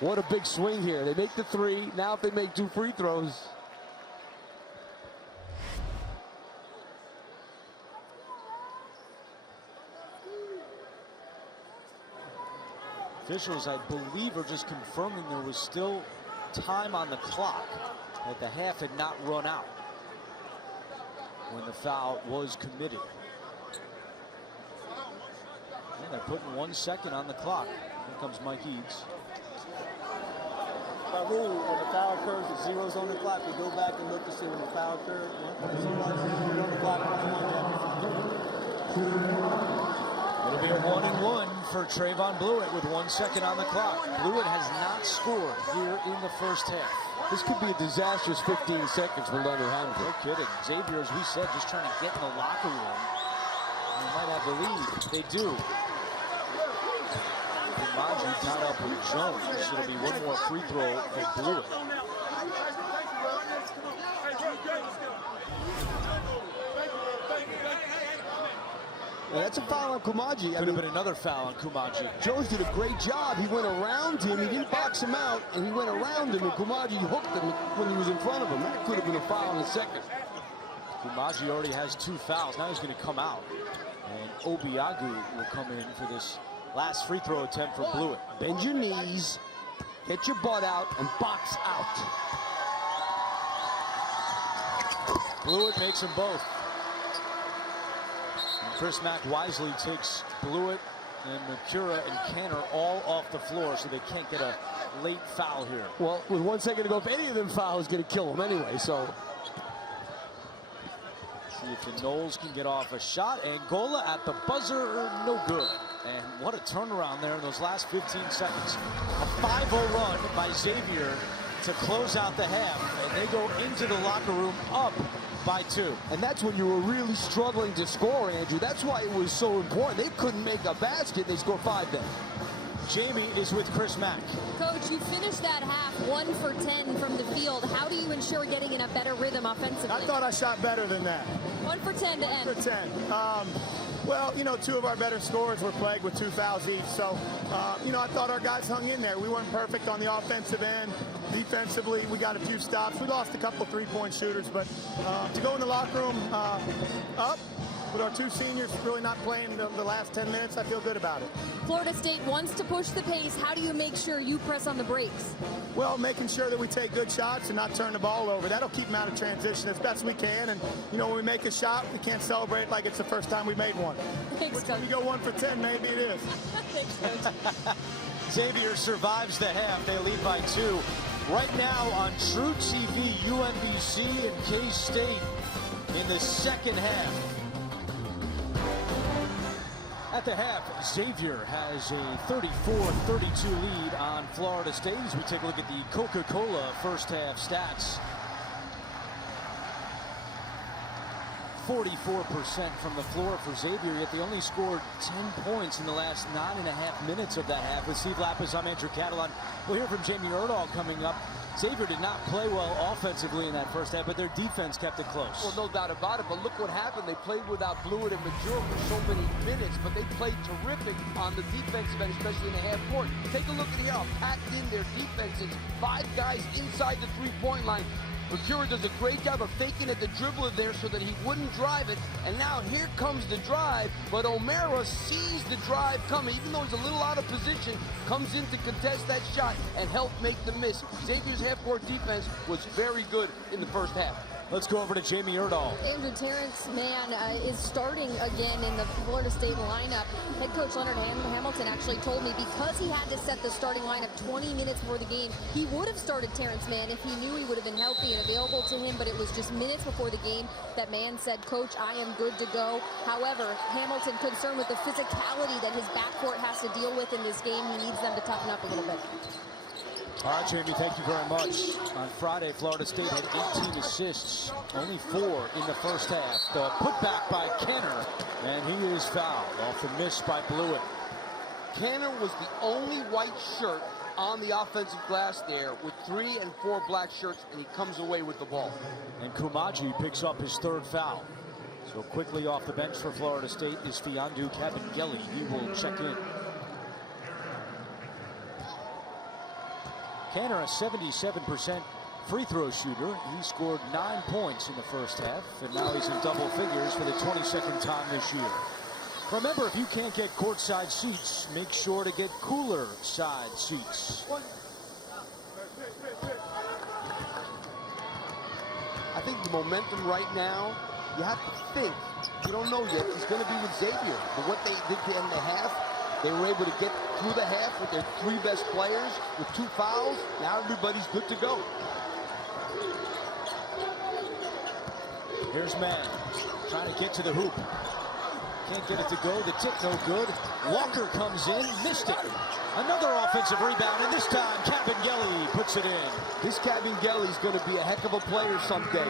What a big swing here. They make the 3. Now if they make 2 free throws. Officials, I believe, are just confirming there was still time on the clock, that the half had not run out when the foul was committed. And they're putting 1 second on the clock. Here comes Mike Eads. by rule, when the foul occurs, the zeros on the clock. We go back and look to see when the foul occurred. When the zeros on the clock, It'll be a 1-and-1 for Trayvon Blewett with 1 second on the clock. Blewett has not scored here in the first half. This could be a disastrous 15 seconds for Leonard Hamilton. No kidding. Xavier, as we said, just trying to get in the locker room. They might have the lead. They do. Kumaji tied up with Jones. It'll be one more free throw for Blewett. Well, that's a foul on Kumaji. Could have been another foul on Kumaji. Jones did a great job. He went around him. He didn't box him out, and he went around him, and Kumaji hooked him when he was in front of him. That could have been a foul in a second. Kumaji already has 2 fouls. Now he's going to come out. And Obiagu will come in for this last free throw attempt for Blewett. Bend your knees, get your butt out, and box out. Blewett makes them both. And Chris Mack wisely takes Blewett and Makura and Canner all off the floor so they can't get a late foul here. Well, with 1 second to go, if any of them foul is going to kill him anyway, so. See if the Noles can get off a shot. Angola at the buzzer, no good. And what a turnaround there in those last 15 seconds. A 5-0 run by Xavier to close out the half. And they go into the locker room up by 2. And that's when you were really struggling to score, Andrew. That's why it was so important. They couldn't make a basket. They scored 5 then. Jamie is with Chris Mack. Coach, you finished that half 1 for 10 from the field. How do you ensure getting in a better rhythm offensively? I thought I shot better than that. 1 for 10 to end. 1 for 10. Well, you know, 2 of our better scorers were plagued with 2 fouls each. So, you know, I thought our guys hung in there. We weren't perfect on the offensive end. Defensively, we got a few stops. We lost a couple 3-point shooters, but to go in the locker room up with our 2 seniors really not playing the last 10 minutes, I feel good about it. Florida State wants to push the pace. How do you make sure you press on the brakes? Well, making sure that we take good shots and not turn the ball over. That'll keep them out of transition as best we can. And, you know, when we make a shot, we can't celebrate like it's the first time we made one. Thanks, Coach. When you go 1 for 10, maybe it is. Thanks, Coach. Xavier survives the half. They lead by 2. Right now on True TV, UNBC and K-State in the second half. At the half, Xavier has a 34-32 lead on Florida State as we take a look at the Coca-Cola first half stats. 44% from the floor for Xavier, yet they only scored 10 points in the last 9.5 minutes of that half. With Steve Lapis, I'm Andrew Catalan. We'll hear from Jamie Erdahl coming up. Xavier did not play well offensively in that first half, but their defense kept it close. Well, no doubt about it, but look what happened. They played without Blewett and Majura for so many minutes, but they played terrific on the defensive end, especially in the half court. Take a look at here how packed in their defenses. 5 guys inside the 3-point line. Makura does a great job of faking at the dribbler there so that he wouldn't drive it. And now here comes the drive, but O'Mara sees the drive coming. Even though he's a little out of position, comes in to contest that shot and help make the miss. Xavier's half-court defense was very good in the first half. Let's go over to Jamie Erdahl. Andrew, Terrence Mann is starting again in the Florida State lineup. Head coach Leonard Hamilton actually told me because he had to set the starting lineup 20 minutes before the game, he would have started Terrence Mann if he knew he would have been healthy and available to him, but it was just minutes before the game that Mann said, Coach, I am good to go. However, Hamilton concerned with the physicality that his backcourt has to deal with in this game. He needs them to toughen up a little bit. All right, Jamie, thank you very much. On Friday, Florida State had 18 assists, only 4 in the first half. The putback by Canner, and he is fouled off the miss by Blewett. Canner was the only white shirt on the offensive glass there with 3 and 4 black shirts, and he comes away with the ball. And Kumaji picks up his 3rd foul. So quickly off the bench for Florida State is Fiandu Kabengele. He will check in. Canner, a 77% free throw shooter. He scored 9 points in the first half, and now he's in double figures for the 22nd time this year. Remember, if you can't get courtside seats, make sure to get cooler side seats. I think the momentum right now, you have to think, you don't know yet, it's going to be with Xavier. But what they did in the half, they were able to get through the half with their 3 best players with 2 fouls. Now everybody's good to go. Here's Mann trying to get to the hoop. Can't get it to go. The tip no good. Walker comes in, missed it. Another offensive rebound, and this time Cabangeli puts it in. This Cabangeli is going to be a heck of a player someday.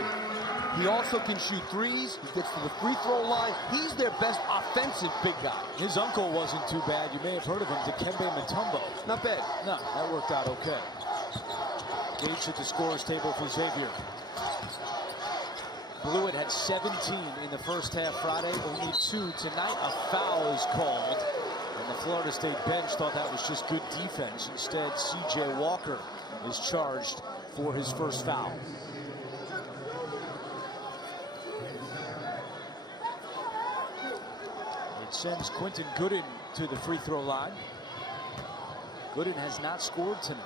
He also can shoot threes. He gets to the free throw line. He's their best offensive big guy. His uncle wasn't too bad. You may have heard of him, Dikembe Mutombo. Not bad. No, that worked out okay. Gates at the scorer's table for Xavier. Blewett had 17 in the first half Friday, only 2 tonight. A foul is called, and the Florida State bench thought that was just good defense. Instead, C.J. Walker is charged for his first foul. It sends Quentin Gooden to the free throw line. Gooden has not scored tonight,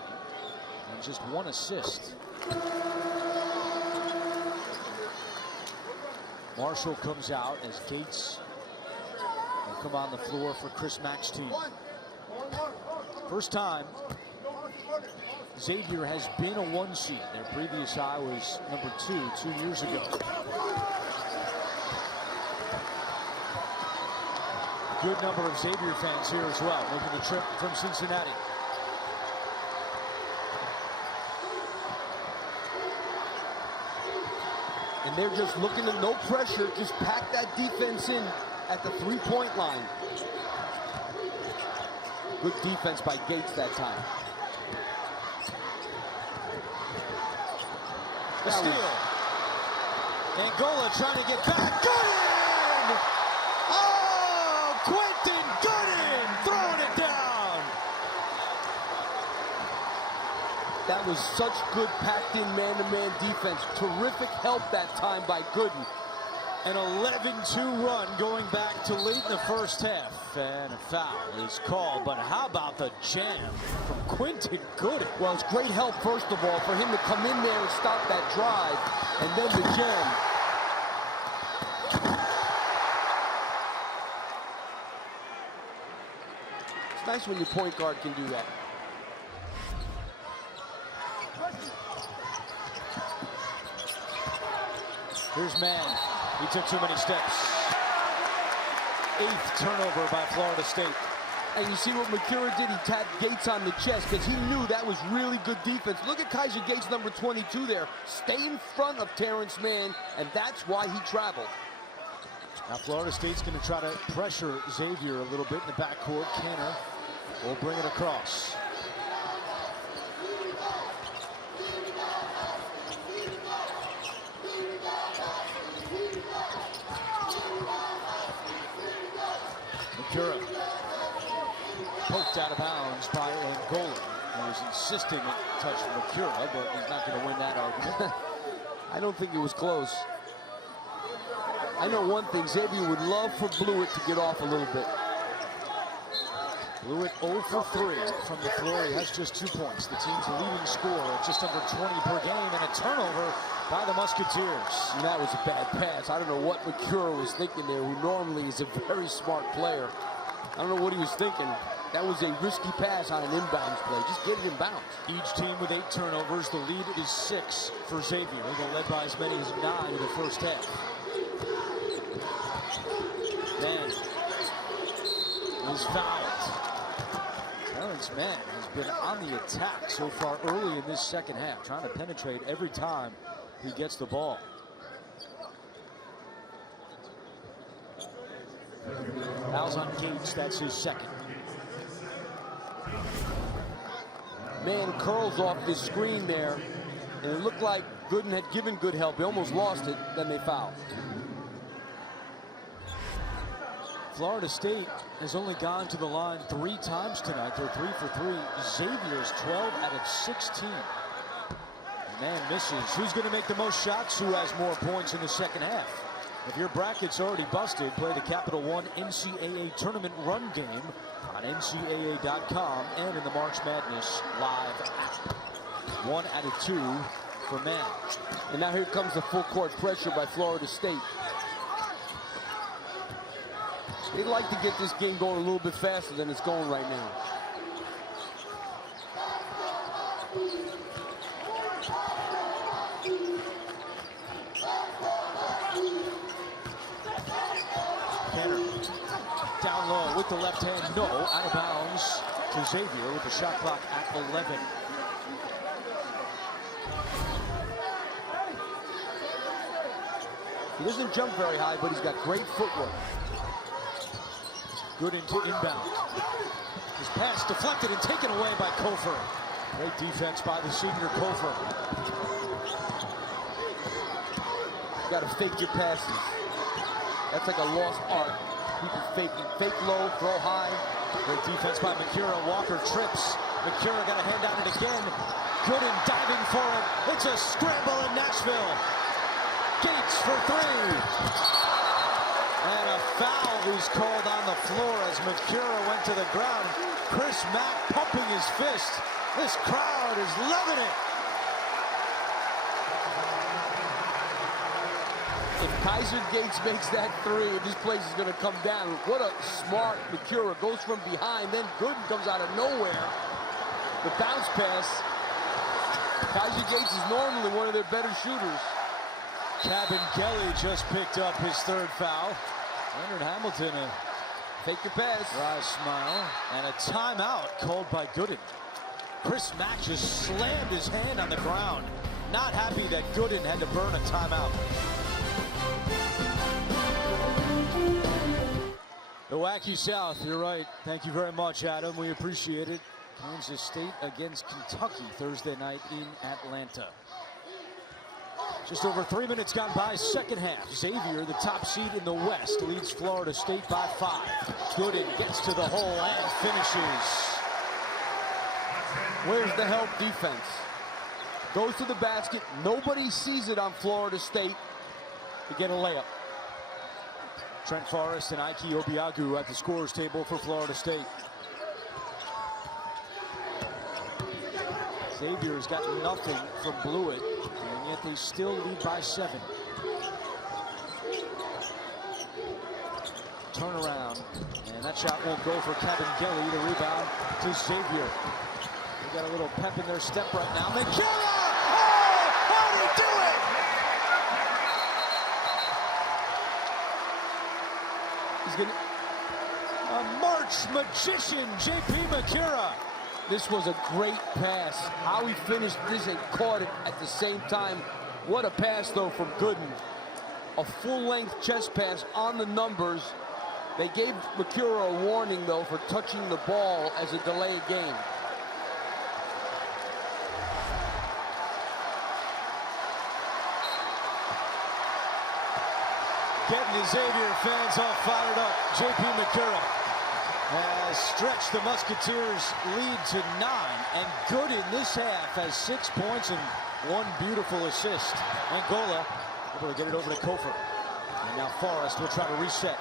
and just 1 assist. Marshall comes out as Gates will come on the floor for Chris Mack's team. First time Xavier has been a 1 seed. Their previous high was number 2 years ago. Good number of Xavier fans here as well, making the trip from Cincinnati. And they're just looking at no pressure, just pack that defense in at the 3-point line. Good defense by Gates that time. The steal. Angola trying to get back. Gooden! Oh, Quentin Gooden throwing it down. That was such good packed-in man-to-man defense. Terrific help that time by Gooden. An 11-2 run going back to late in the first half. And a foul is called, but how about the jam from Quentin Gooden? Well, it's great help, first of all, for him to come in there and stop that drive, and then the jam. It's nice when your point guard can do that. Here's Mann. He took too many steps. 8th turnover by Florida State. And you see what Makura did? He tapped Gates on the chest because he knew that was really good defense. Look at Kaiser Gates, number 22 there. Stay in front of Terrence Mann, and that's why he traveled. Now Florida State's going to try to pressure Xavier a little bit in the backcourt. Canner will bring it across. Makura poked out of bounds by Angola. He was insisting it touched Makura, but he's not going to win that argument. I don't think it was close. I know one thing, Xavier would love for Blewett to get off a little bit. Blewett 0 for 3 from the floor. He has just 2 points. The team's leading scorer at just under 20 per game, and a turnover by the Musketeers. And that was a bad pass. I don't know what Makura was thinking there, who normally is a very smart player. I don't know what he was thinking. That was a risky pass on an inbounds play. Just get it in bounds. Each team with 8 turnovers. The lead is 6 for Xavier. They're led by as many as 9 in the first half. Mann is fouled. Terrence Mann has been on the attack so far early in this second half, trying to penetrate every time he gets the ball. Fouls on Gates, that's his second. Mann curls off this screen there, and it looked like Gooden had given good help. He almost lost it, then they fouled. Florida State has only gone to the line 3 times tonight. They're 3 for 3. Xavier's 12 out of 16. Mann misses. Who's going to make the most shots? Who has more points in the second half? If your bracket's already busted, play the Capital One NCAA Tournament Run game on NCAA.com and in the March Madness Live app. 1 out of 2 for Mann. And now here comes the full court pressure by Florida State. They'd like to get this game going a little bit faster than it's going right now. the left hand, no. Out of bounds to Xavier with the shot clock at 11. He doesn't jump very high, but he's got great footwork. Gooden to inbound. His pass deflected and taken away by Kofer. Great defense by the senior Kofer. You got to fake your passes. That's like a lost art. People faking. Fake low, throw high. Great defense by Makira. Walker trips. Makira got a hand on it again. Gooden diving for it. It's a scramble in Nashville. Gates for three. And a foul is called on the floor as Makira went to the ground. Chris Mack pumping his fist. This crowd is loving it. If Kaiser Gates makes that three, this place is going to come down. What a smart Makira. Goes from behind, then Gooden comes out of nowhere. The bounce pass. Kaiser Gates is normally one of their better shooters. Kelly just picked up his third foul. Leonard Hamilton, a Fake your pass. dry smile, and a timeout called by Gooden. Chris Mack just slammed his hand on the ground. Not happy that Gooden had to burn a timeout. The Wacky South, you're right. Thank you very much, Adam. We appreciate it. Kansas State against Kentucky Thursday night in Atlanta. Just over 3 minutes gone by, second half. Xavier, the top seed in the West, leads Florida State by 5. Gooden gets to the hole and finishes. Where's the help defense? Goes to the basket. Nobody sees it on Florida State to get a layup. Trent Forrest and Ike Obiagu at the scorers table for Florida State. Xavier's got nothing from Blewett, and yet they still lead by 7. Turnaround, and that shot won't go for Kevin Kelly. The rebound to Xavier. They got a little pep in their step right now. McKenna! Oh, how did he do it? He's gonna. A March magician, J.P. Makira. This was a great pass. How he finished this and caught it at the same time. What a pass, though, from Gooden. A full-length chest pass on the numbers. They gave Makira a warning, though, for touching the ball as a delay of game. Getting the Xavier fans all fired up. J.P. Makira has stretched the Musketeers lead to 9. And Gooden this half has 6 points and 1 beautiful assist. Angola able to get it over to Kofer. And now Forrest will try to reset.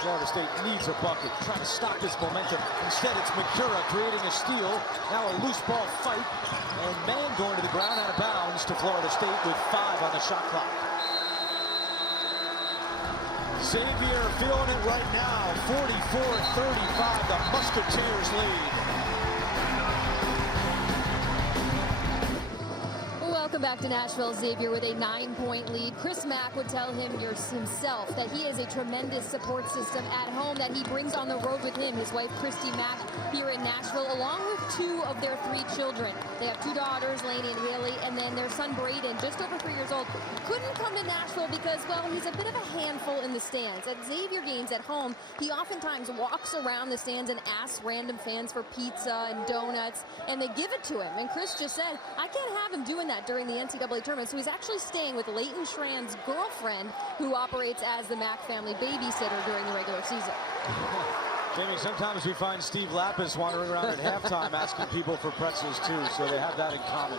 Florida State needs a bucket, trying to stop this momentum. Instead, it's Makira creating a steal. Now a loose ball fight. And man going to the ground out of bounds to Florida State with 5 on the shot clock. Xavier feeling it right now. 44-35, the Musketeers lead. Welcome back to Nashville. Xavier with a 9-point lead. Chris Mack would tell him himself that he is a tremendous support system at home that he brings on the road with him. His wife, Christy Mack, here in Nashville, along with 2 of their 3 children. They have 2 daughters, Lainey and Haley, and then their son, Braian, just over 3 years old. Couldn't come to Nashville because, well, he's a bit of a handful in the stands. At Xavier games at home, he oftentimes walks around the stands and asks random fans for pizza and donuts, and they give it to him. And Chris just said, I can't have him doing that during the NCAA tournament, so he's actually staying with Leighton Schran's girlfriend, who operates as the Mack family babysitter during the regular season. Jamie, sometimes we find Steve Lapis wandering around at halftime asking people for pretzels too, so they have that in common.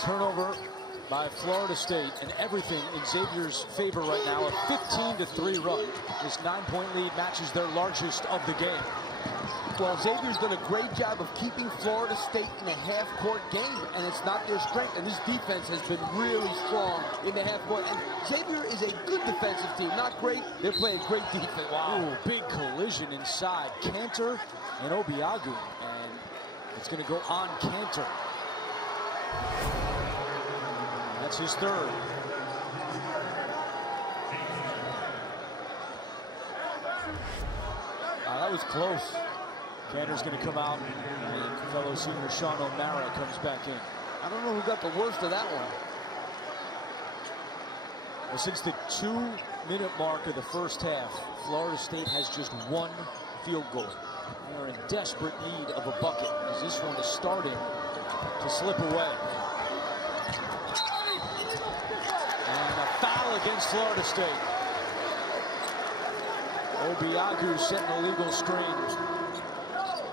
Turnover by Florida State, and everything in Xavier's favor right now. A 15-3 run. This 9-point lead matches their largest of the game. Well, Xavier's done a great job of keeping Florida State in a half-court game, and it's not their strength. And this defense has been really strong in the half-court. And Xavier is a good defensive team. Not great. They're playing great defense. Wow. Ooh, big collision inside. Cantor and Obiagu. And it's going to go on Cantor. That's his 3rd. that was close. Cantor's going to come out, and fellow senior Sean O'Mara comes back in. I don't know who got the worst of that one. Well, since the 2-minute mark of the first half, Florida State has just one field goal. They are in desperate need of a bucket as this one is starting to slip away. And a foul against Florida State. Obiagu setting a legal screen.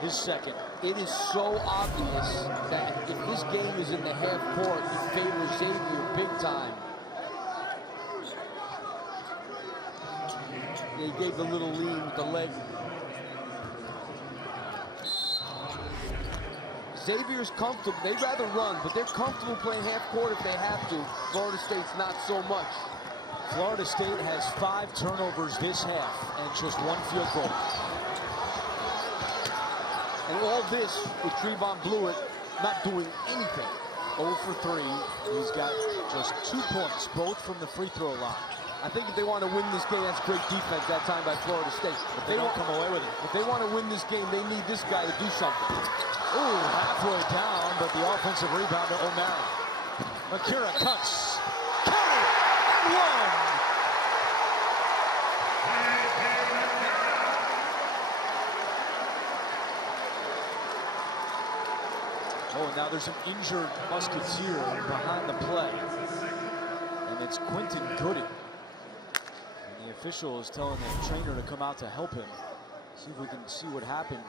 His second. It is so obvious that if this game is in the half court, it favors Xavier big time. They gave the little lean with the leg. Xavier's comfortable. They'd rather run, but they're comfortable playing half court if they have to. Florida State's not so much. Florida State has 5 turnovers this half and just 1 field goal. And all this with Trevon Blewett not doing anything. 0 for 3. He's got just 2 points, both from the free throw line. I think if they want to win this game, that's great defense that time by Florida State. If they don't come away with it. If they want to win this game, they need this guy to do something. Ooh, halfway down, but the offensive rebound to O'Mara. Makira cuts. Count and one. Oh, and now there's an injured Musketeer behind the play. And it's Quentin Goody. And the official is telling the trainer to come out to help him. See if we can see what happened.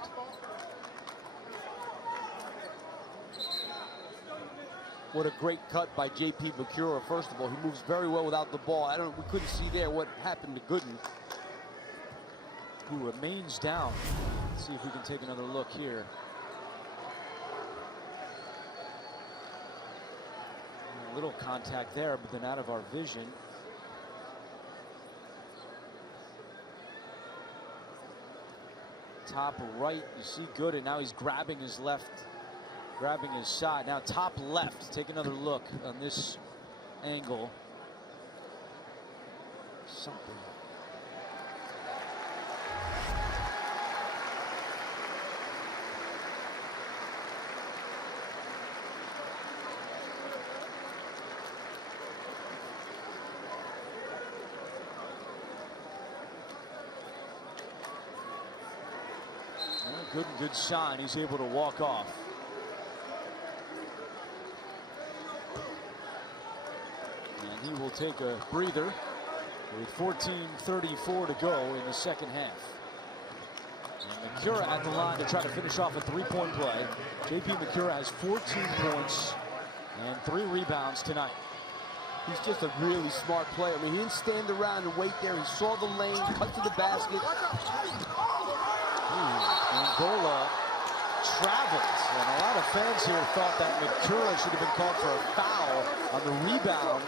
What a great cut by J.P. Makura. First of all, he moves very well without the ball. We couldn't see there what happened to Gooden, who remains down. Let's see if we can take another look here. A little contact there, but then out of our vision. Top right, you see Gooden. Now he's grabbing his left. Grabbing his side. Now top left. Take another look on this angle. Something. Well, good shine. He's able to walk off. He will take a breather with 14:34 to go in the second half. And Makura at the line to try to finish off a 3-point play. J.P. Makura has 14 points and 3 rebounds tonight. He's just a really smart player. I mean, he didn't stand around and wait there. He saw the lane, cut to the basket. Angola travels, and a lot of fans here thought that Makura should have been called for a foul on the rebound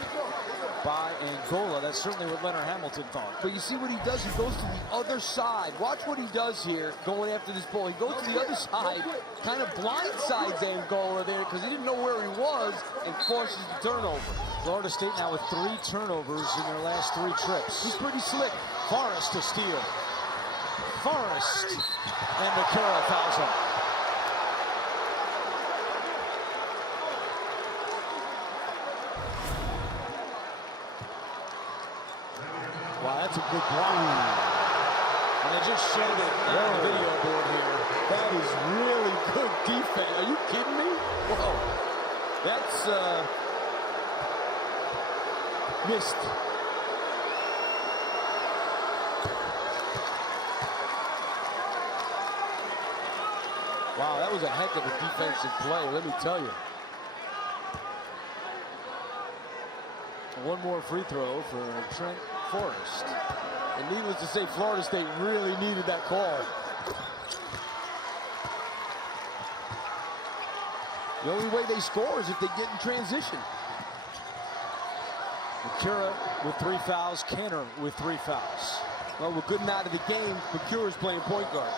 by Angola. That's certainly what Leonard Hamilton thought. But you see what he does? He goes to the other side. Watch what he does here going after this ball. He goes to the other side, kind of blindsides Angola there because he didn't know where he was and forces the turnover. Florida State now with 3 turnovers in their last 3 trips. He's pretty slick. Forrest to steal. Forrest and Makura fouls him. Wow, that's a good block. And they just showed it on the video board here. That is really good defense. Are you kidding me? Whoa. That's missed. Wow, that was a heck of a defensive play, let me tell you. One more free throw for Trent Forrest. And needless to say, Florida State really needed that call. The only way they score is if they get in transition. Makura with 3 fouls, Cantor with 3 fouls. Well, we're good and out of the game. Makura's playing point guard.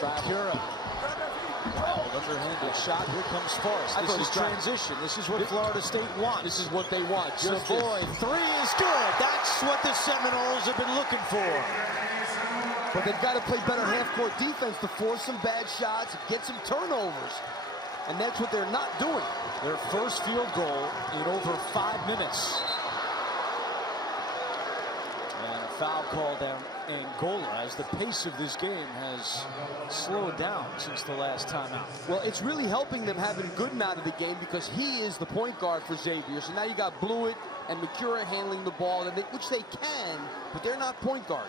Makura Underhanded shot. Here comes Forrest. This is transition. This is what Florida State wants. This is what they want. Savoy, three is good. That's what the Seminoles have been looking for. But they've got to play better half-court defense to force some bad shots, get some turnovers. And that's what they're not doing. Their first field goal in over 5 minutes. And a foul called on Angola as the pace of this game has slowed down since the last timeout. Well, it's really helping them having Gooden out of the game because he is the point guard for Xavier. So now you got Blewett and McCura handling the ball, which they can, but they're not point guards.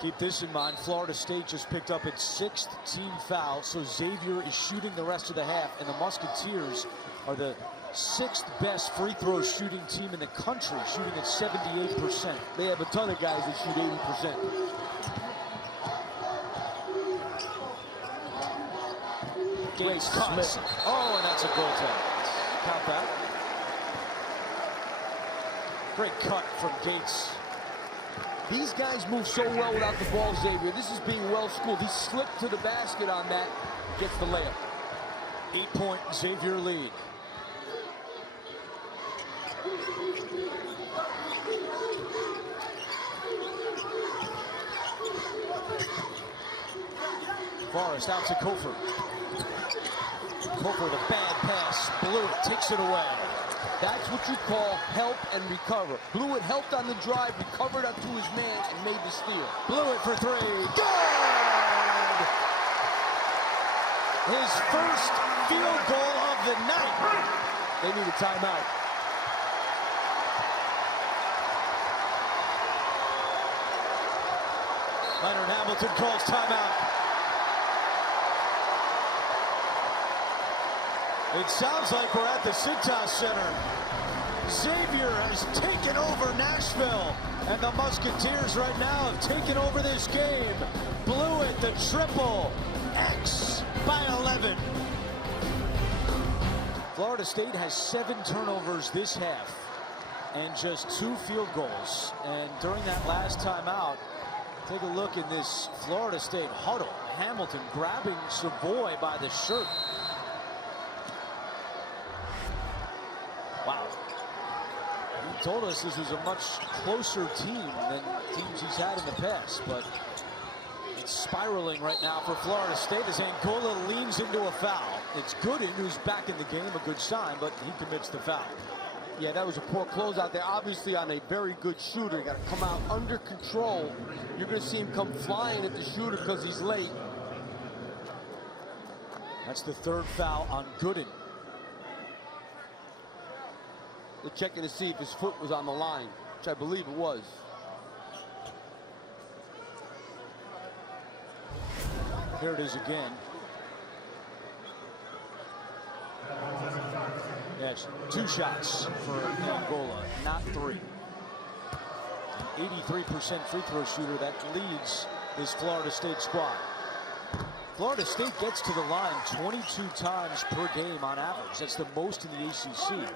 Keep this in mind, Florida State just picked up its 6th team foul, so Xavier is shooting the rest of the half, and the Musketeers are the 6th best free throw shooting team in the country, shooting at 78%. They have a ton of guys that shoot 80%. Gates cuts. Oh, and that's a goaltend. Count that. Great cut from Gates. These guys move so well without the ball, Xavier. This is being well schooled. He slipped to the basket on that, gets the layup. 8-point Xavier lead. Forrest out to Kofor. Kofor, the bad pass. Blewett takes it away. That's what you call help and recover. Blewett helped on the drive, recovered up to his man, and made the steal. Blewett for three. Good! His first field goal of the night. They need a timeout. Leonard Hamilton calls timeout. It sounds like we're at the Cintas Center. Xavier has taken over Nashville, and the Musketeers right now have taken over this game. Blewett, the triple, X by 11. Florida State has 7 turnovers this half and just 2 field goals. And during that last timeout, take a look in this Florida State huddle. Hamilton grabbing Savoy by the shirt. Wow. He told us this was a much closer team than teams he's had in the past, but it's spiraling right now for Florida State as Angola leans into a foul. It's Gooden who's back in the game, a good sign, but he commits the foul. Yeah, that was a poor closeout there. Obviously on a very good shooter. Got to come out under control. You're going to see him come flying at the shooter because he's late. That's the 3rd foul on Gooden. They're checking to see if his foot was on the line, which I believe it was. Here it is again. Yes, 2 shots for Angola, not 3. 83% free throw shooter that leads this Florida State squad. Florida State gets to the line 22 times per game on average. That's the most in the ACC.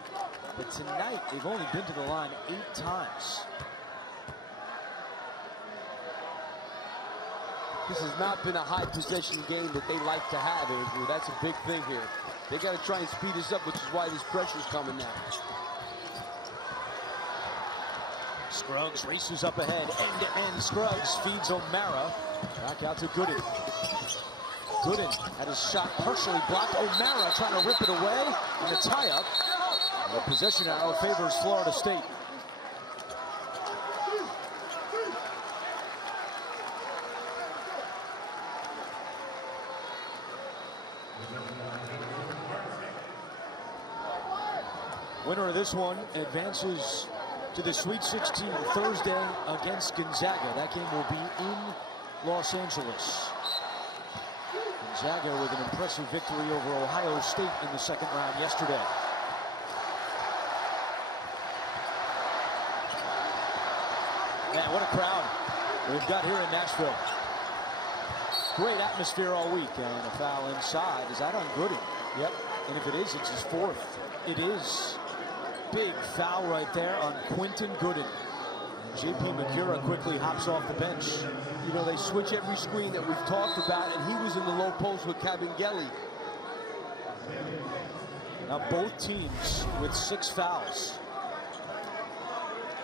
But tonight, they've only been to the line 8 times. This has not been a high possession game that they like to have, Andrew. That's a big thing here. They got to try and speed this up, which is why this pressure's coming now. Scruggs races up ahead. End-to-end Scruggs feeds O'Mara. Back out to Gooden. Gooden had his shot partially blocked. O'Mara trying to rip it away. And the tie-up. The possession arrow favors Florida State. Winner of this one advances to the Sweet 16 Thursday against Gonzaga. That game will be in Los Angeles. Gonzaga with an impressive victory over Ohio State in the 2nd round yesterday. Man, what a crowd we've got here in Nashville. Great atmosphere all week, and a foul inside. Is that on Gooden? Yep, and if it is, it's his 4th. It is. Big foul right there on Quentin Gooden. JP McCura quickly hops off the bench. You know, they switch every screen that we've talked about, and he was in the low post with Kabengele. Now both teams with 6 fouls.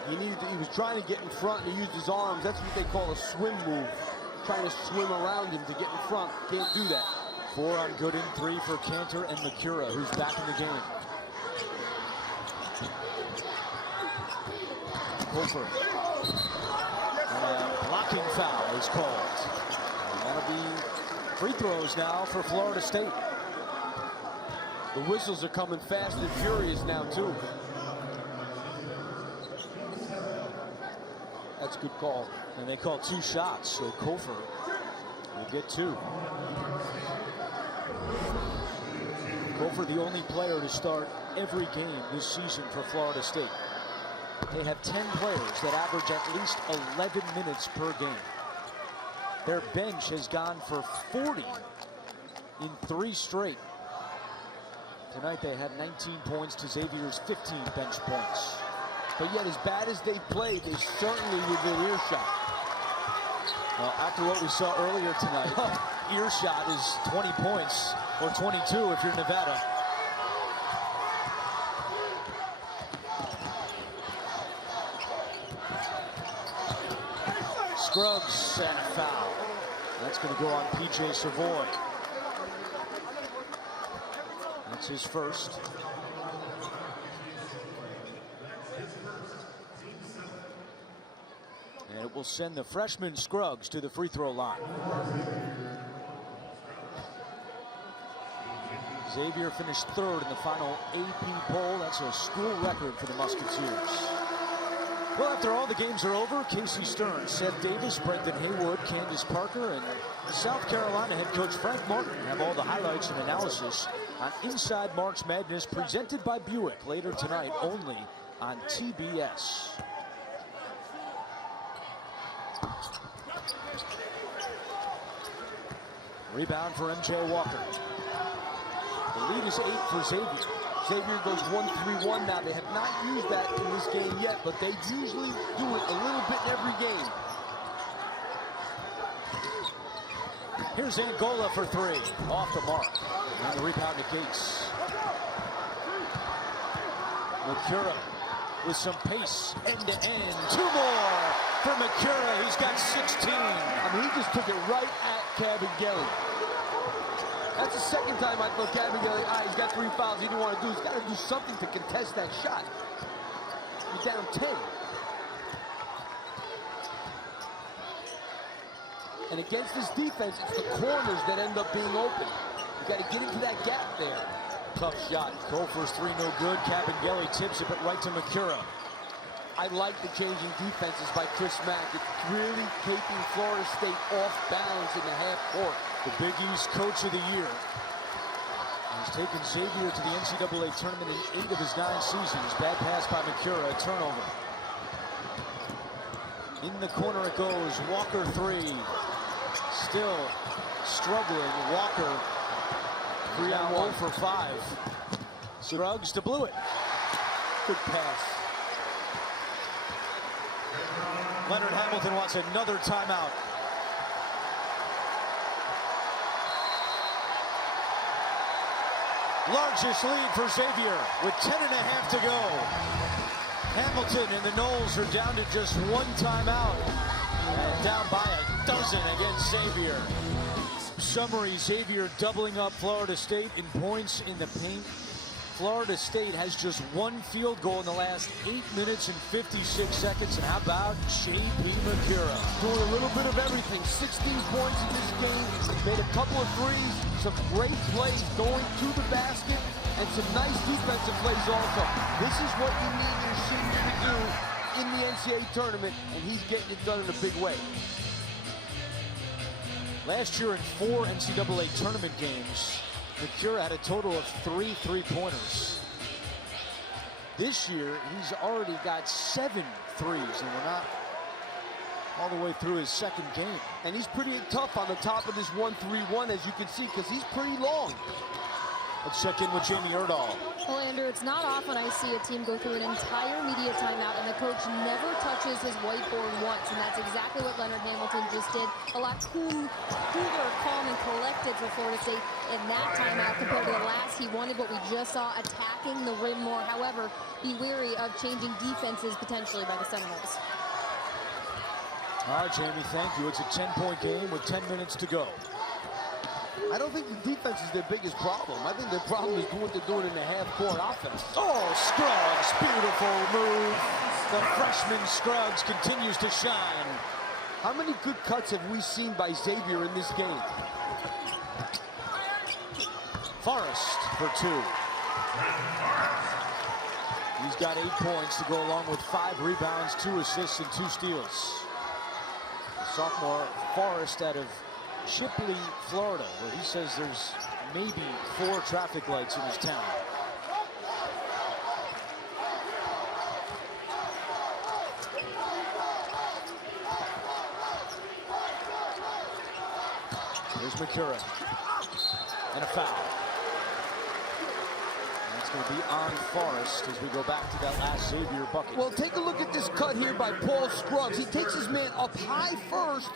He was trying to get in front and he used his arms. That's what they call a swim move. Trying to swim around him to get in front. Can't do that. 4 on Gooden, 3 for Cantor and Makura, who's back in the game. Kofor. And a blocking foul is called. And that'll be free throws now for Florida State. The whistles are coming fast and furious now, too. That's a good call. And they call 2 shots, so Kofor will get 2. Kofor, the only player to start every game this season for Florida State. They have 10 players that average at least 11 minutes per game. Their bench has gone for 40 in 3 straight. Tonight they had 19 points to Xavier's 15 bench points. But yet, as bad as they've played, they certainly within earshot. Well, after what we saw earlier tonight, earshot is 20 points, or 22 if you're Nevada. Scruggs and a foul. That's going to go on P.J. Savoy. That's his first. And it will send the freshman Scruggs to the free throw line. Xavier finished 3rd in the final AP poll. That's a school record for the Musketeers. Well, after all the games are over, Casey Stern, Seth Davis, Brendan Haywood, Candace Parker, and South Carolina head coach Frank Martin have all the highlights and analysis on Inside March Madness, presented by Buick, later tonight only on TBS. Rebound for MJ Walker. The lead is 8 for Xavier. Xavier goes 1-3-1 now. They have not used that in this game yet, but they usually do it a little bit in every game. Here's Angola for 3. Off the mark. And the rebound to Gates. Makura with some pace, end to end. 2 more for Makura. He's got 16. I mean, he just took it right at Cabangeli. That's the second time I thought Cabangeli, he's got 3 fouls. He didn't want to do. He's got to do something to contest that shot. You're down 10. And against this defense, it's the corners that end up being open. You got to get into that gap there. Tough shot. Kofor's 3 no good. Cabangeli tips it, but right to Makura. I like the changing defenses by Chris Mack. It's really taking Florida State off balance in the half court. The Big East Coach of the Year. He's taken Xavier to the NCAA tournament in 8 of his 9 seasons. Bad pass by Makura, a turnover. In the corner it goes. Walker 3. Still struggling. Walker 3 on 0 for 5. Scruggs to Blewett. Good pass. Leonard Hamilton wants another timeout. Largest lead for Xavier with 10.5 to go. Hamilton and the Noles are down to just 1 timeout. And down by a dozen against Xavier. Summary, Xavier doubling up Florida State in points in the paint. Florida State has just 1 field goal in the last 8 minutes and 56 seconds. And how about J.P. Makura? Doing a little bit of everything. 16 points in this game. Made a couple of threes. Some great plays going to the basket. And some nice defensive plays also. This is what you need your senior to do in the NCAA tournament. And he's getting it done in a big way. Last year in 4 NCAA tournament games, Makura had a total of 3 3-pointers. This year, he's already got 7 threes, and we're not all the way through his 2nd game. And he's pretty tough on the top of this 1-3-1, as you can see, because he's pretty long. Let's check in with Jamie Erdahl. Well, Andrew, it's not often I see a team go through an entire media timeout and the coach never touches his whiteboard once, and that's exactly what Leonard Hamilton just did. A lot cooler, calm, and collected for Florida State in that timeout compared to the last. He wanted what we just saw, attacking the rim more. However, be wary of changing defenses potentially by the Seminoles. All right, Jamie, thank you. It's a 10-point game with 10 minutes to go. I don't think the defense is their biggest problem. I think their problem is what they're doing in the half-court offense. Oh, Scruggs, beautiful move. The freshman Scruggs continues to shine. How many good cuts have we seen by Xavier in this game? Forrest for 2. He's got 8 points to go along with 5 rebounds, 2 assists, and 2 steals. Sophomore Forrest out of Shipley, Florida, where he says there's maybe 4 traffic lights in his town. Here's McCurry. And a foul. And it's going to be on Forrest as we go back to that last Xavier bucket. Well, take a look at this cut here by Paul Scruggs. He takes his man up high first,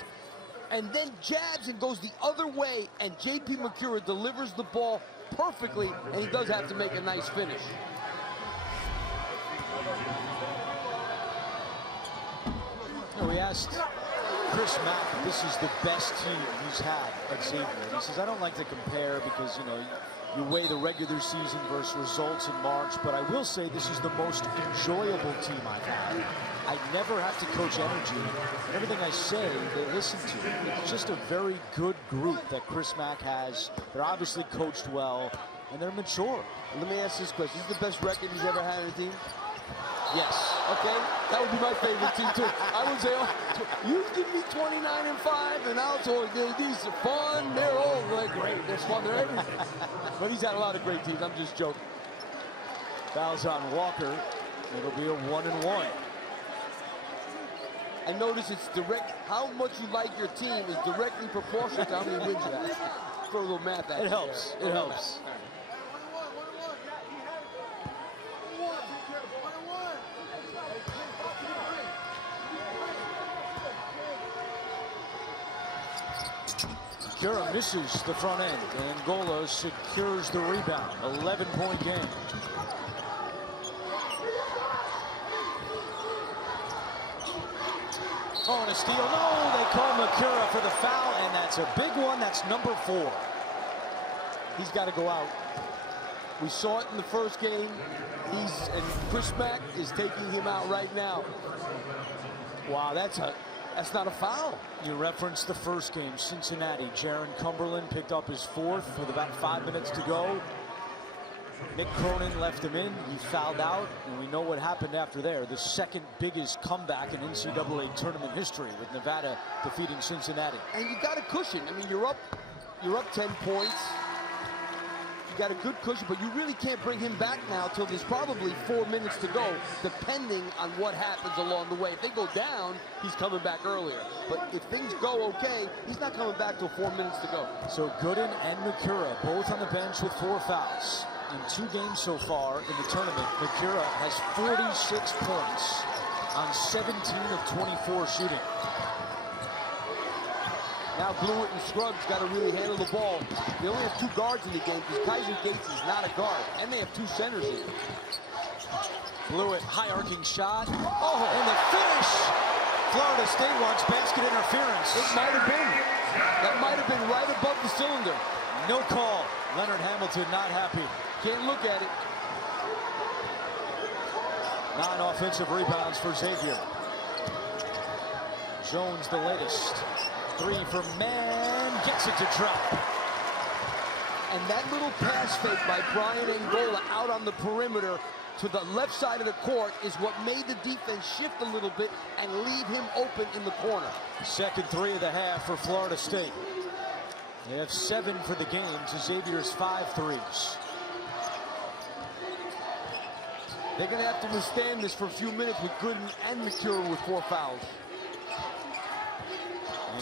and then jabs and goes the other way, and J.P. McCurry delivers the ball perfectly, and he does have to make a nice finish. We asked Chris Mack if this is the best team he's had at Xavier. And he says, I don't like to compare because, you know, you weigh the regular season versus results in March, but I will say this is the most enjoyable team I've had. I never have to coach energy. Everything I say, they listen to. It's just a very good group that Chris Mack has. They're obviously coached well, and they're mature. Let me ask this question. Is this the best record he's ever had on a team? Yes. Okay, that would be my favorite team, too. I would say, oh, you give me 29-5, and I'll tell you, these are fun. They're all great. They're fun. They're everything. But he's had a lot of great teams. I'm just joking. Fouls on Walker. It'll be a 1-and-1. And notice it's direct. How much you like your team is directly proportional to how many wins you have. Throw a little math at It helps. It helps. Angola misses the front end. Angola secures the rebound. 11-point game. Oh, and a steal. No, they call McCurry for the foul, and that's a big one. That's number 4. He's got to go out. We saw it in the first game. And Chris Mack is taking him out right now. Wow, that's not a foul. You referenced the first game, Cincinnati. Jaron Cumberland picked up his 4th with about 5 minutes to go. Nick Cronin left him in. He fouled out, and we know what happened after there. The second biggest comeback in NCAA tournament history with Nevada defeating Cincinnati. And you got a cushion. I mean, you're up 10 points. You got a good cushion, but you really can't bring him back now till there's probably 4 minutes to go, depending on what happens along the way. If they go down, he's coming back earlier. But if things go okay, he's not coming back till 4 minutes to go. So Gooden and McCurry both on the bench with 4 fouls. In 2 games so far in the tournament, McCurry has 46 points on 17 of 24 shooting. Now Blewett and Scruggs got to really handle the ball. They only have 2 guards in the game because Kaiser Gates is not a guard. And they have 2 centers in. Blewett, high arcing shot. Oh, and the finish! Florida State wants basket interference. It might have been. That might have been right above the cylinder. No call. Leonard Hamilton not happy. Can't look at it. 9 offensive rebounds for Xavier. Jones the latest. 3 for Mann. Gets it to drop. And that little pass fake by Braian Angola out on the perimeter to the left side of the court is what made the defense shift a little bit and leave him open in the corner. Second 3 of the half for Florida State. They have 7 for the game to Xavier's 5 threes. They're going to have to withstand this for a few minutes with Gooden and McCurry with 4 fouls.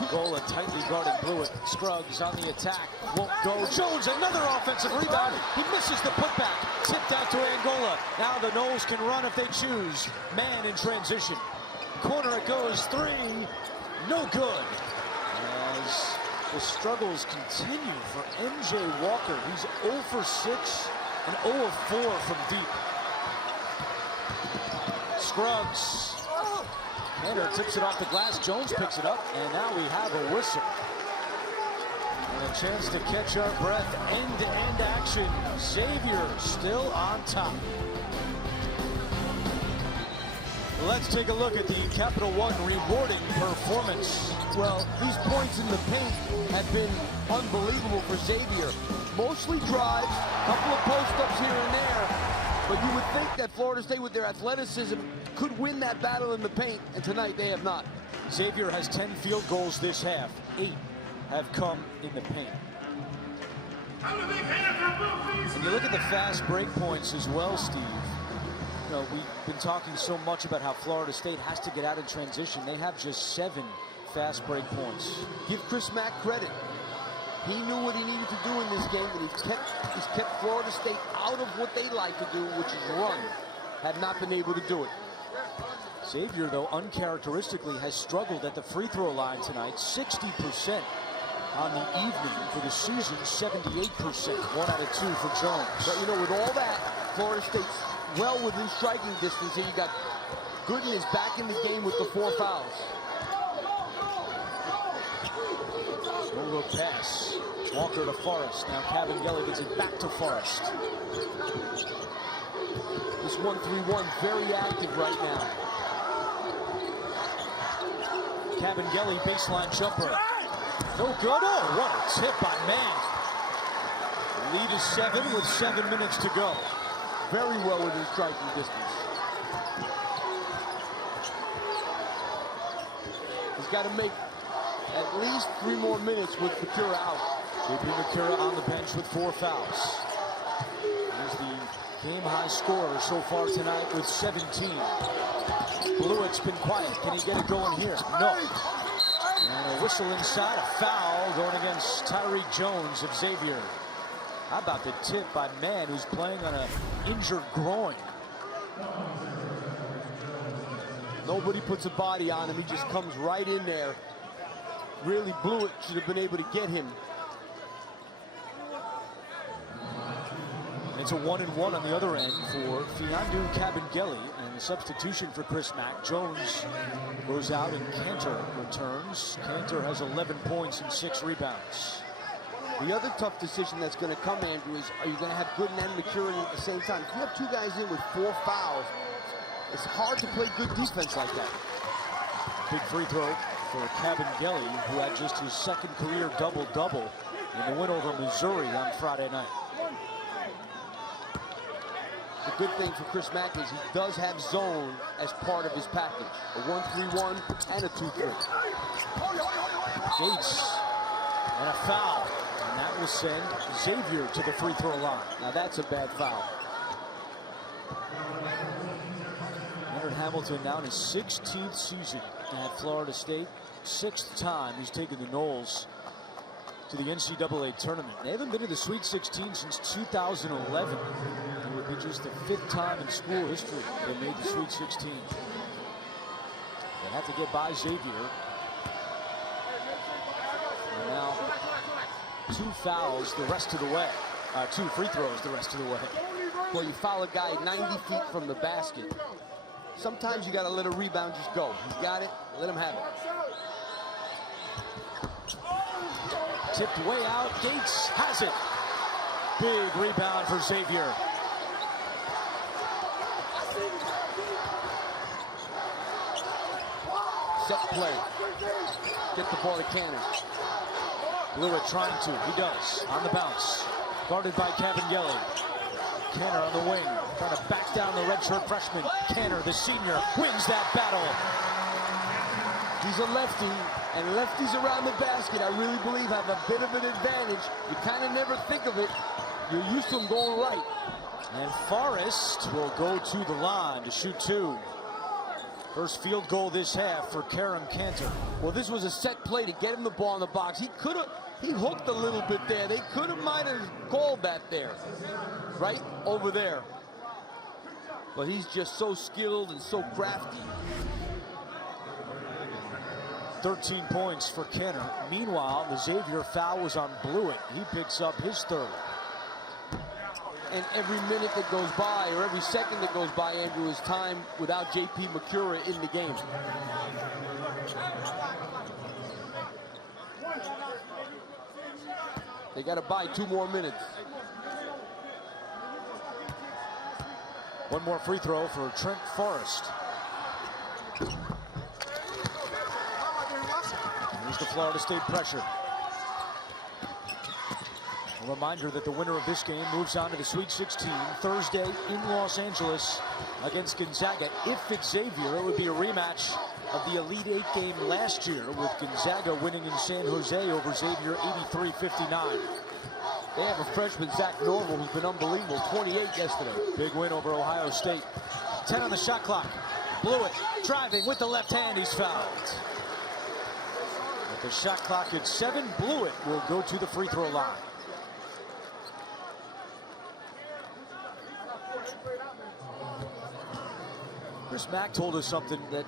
Angola tightly guarding Blewett. Scruggs on the attack. Won't go. Jones, another offensive rebound. He misses the putback. Tipped out to Angola. Now the Noles can run if they choose. Man in transition. Corner it goes. Three. No good. As the struggles continue for MJ Walker. He's 0 for 6 and 0 of 4 from deep. Scruggs. Cantor tips it off the glass. Jones picks it up, and now we have a whistle. And a chance to catch our breath. End-to-end action. Xavier still on top. Let's take a look at the Capital One rewarding performance. Well, these points in the paint have been unbelievable for Xavier. Mostly drives, a couple of post-ups here and there, but you would think that Florida State with their athleticism could win that battle in the paint, and tonight they have not. Xavier has 10 field goals this half. 8 have come in the paint. And you look at the fast break points as well, Steve. You know, we've been talking so much about how Florida State has to get out in transition. They have just 7 fast break points. Give Chris Mack credit. He knew what he needed to do in this game, and he's kept Florida State out of what they like to do, which is run. Have not been able to do it. Xavier, though, uncharacteristically has struggled at the free throw line tonight. 60% on the evening. For the season, 78%. 1 out of 2 for Jones. But, you know, with all that, Florida State's well within striking distance. Here you got Gooden is back in the game with the 4 fouls. No look pass. Walker to Forrest. Now Cabangeli gets it back to Forrest. This 1-3-1 very active right now. Cabangeli baseline jumper. No good. Oh, what a tip by Mann. Lead is 7 with 7 minutes to go. Very well within striking distance. He's got to make at least 3 more minutes with Bakura out. JP Bakura on the bench with 4 fouls. He's the game-high scorer so far tonight with 17. Blewett's been quiet. Can he get it going here? No. And a whistle inside, a foul going against Tyree Jones of Xavier. How about the tip by Mann, who's playing on an injured groin? Nobody puts a body on him. He just comes right in there. Really, Blewett should have been able to get him. It's a 1-and-1 on the other end for Fiandu Cabangeli, and the substitution for Chris Mack. Jones goes out and Cantor returns. Cantor has 11 points and 6 rebounds. The other tough decision that's going to come, Andrew, is are you going to have Gooden and McCurran at the same time? If you have 2 guys in with 4 fouls, it's hard to play good defense like that. Big free throw for Cabangeli, who had just his 2nd career double-double in the win over Missouri on Friday night. The good thing for Chris Mack is he does have zone as part of his package. A 1-3-1 and a 2-3. Gates and a foul. And that will send Xavier to the free throw line. Now that's a bad foul. Leonard Hamilton now in his 16th season at Florida State. 6th time he's taken the Noles to the NCAA tournament. They haven't been to the Sweet 16 since 2011. It would be just the 5th time in school history they made the Sweet 16. They have to get by Xavier. And now 2 fouls the rest of the way. 2 free throws the rest of the way. Well, you foul a guy 90 feet from the basket. Sometimes you got to let a rebound just go. He's got it. Let him have it. Tipped way out. Gates has it. Big rebound for Xavier. Set play. Get the ball to Cannon. Blewett trying to. He does. On the bounce. Guarded by Cabangeli. Cantor on the wing. Trying to back down the redshirt freshman. Cantor, the senior, wins that battle. He's a lefty, and lefties around the basket, I really believe, have a bit of an advantage. You kind of never think of it. You're used to them going right. And Forrest will go to the line to shoot 2. First field goal this half for Karam Cantor. Well, this was a set play to get him the ball in the box. He hooked a little bit there. They might have called that there, right over there. But he's just so skilled and so crafty. 13 points for Kenner. Meanwhile, the Xavier foul was on Blewett. He picks up his third. And every minute that goes by, or every second that goes by, Andrew, is time without J.P. McCura in the game. They got to buy 2 more minutes. One more free throw for Trent Forrest. Here's the Florida State pressure. A reminder that the winner of this game moves on to the Sweet 16 Thursday in Los Angeles against Gonzaga. If Xavier, it would be a rematch of the Elite Eight game last year, with Gonzaga winning in San Jose over Xavier 83-59. They have a freshman, Zach Norville, who's been unbelievable. 28 yesterday. Big win over Ohio State. 10 on the shot clock. Blewett driving with the left hand. He's fouled. With the shot clock at 7, Blewett will go to the free throw line. Chris Mack told us something that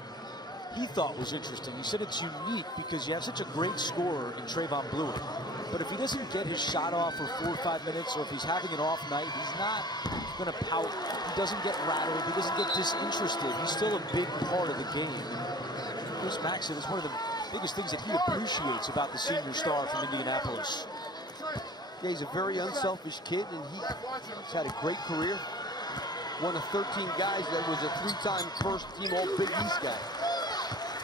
he thought was interesting. He said it's unique because you have such a great scorer in Trayvon Blewett. But if he doesn't get his shot off for 4 or 5 minutes, or if he's having an off night, he's not going to pout. He doesn't get rattled. He doesn't get disinterested. He's still a big part of the game. And Chris Mack said it's one of the biggest things that he appreciates about the senior star from Indianapolis. Yeah, he's a very unselfish kid, and he's had a great career. One of 13 guys that was a 3-time first-team All-Big East guy.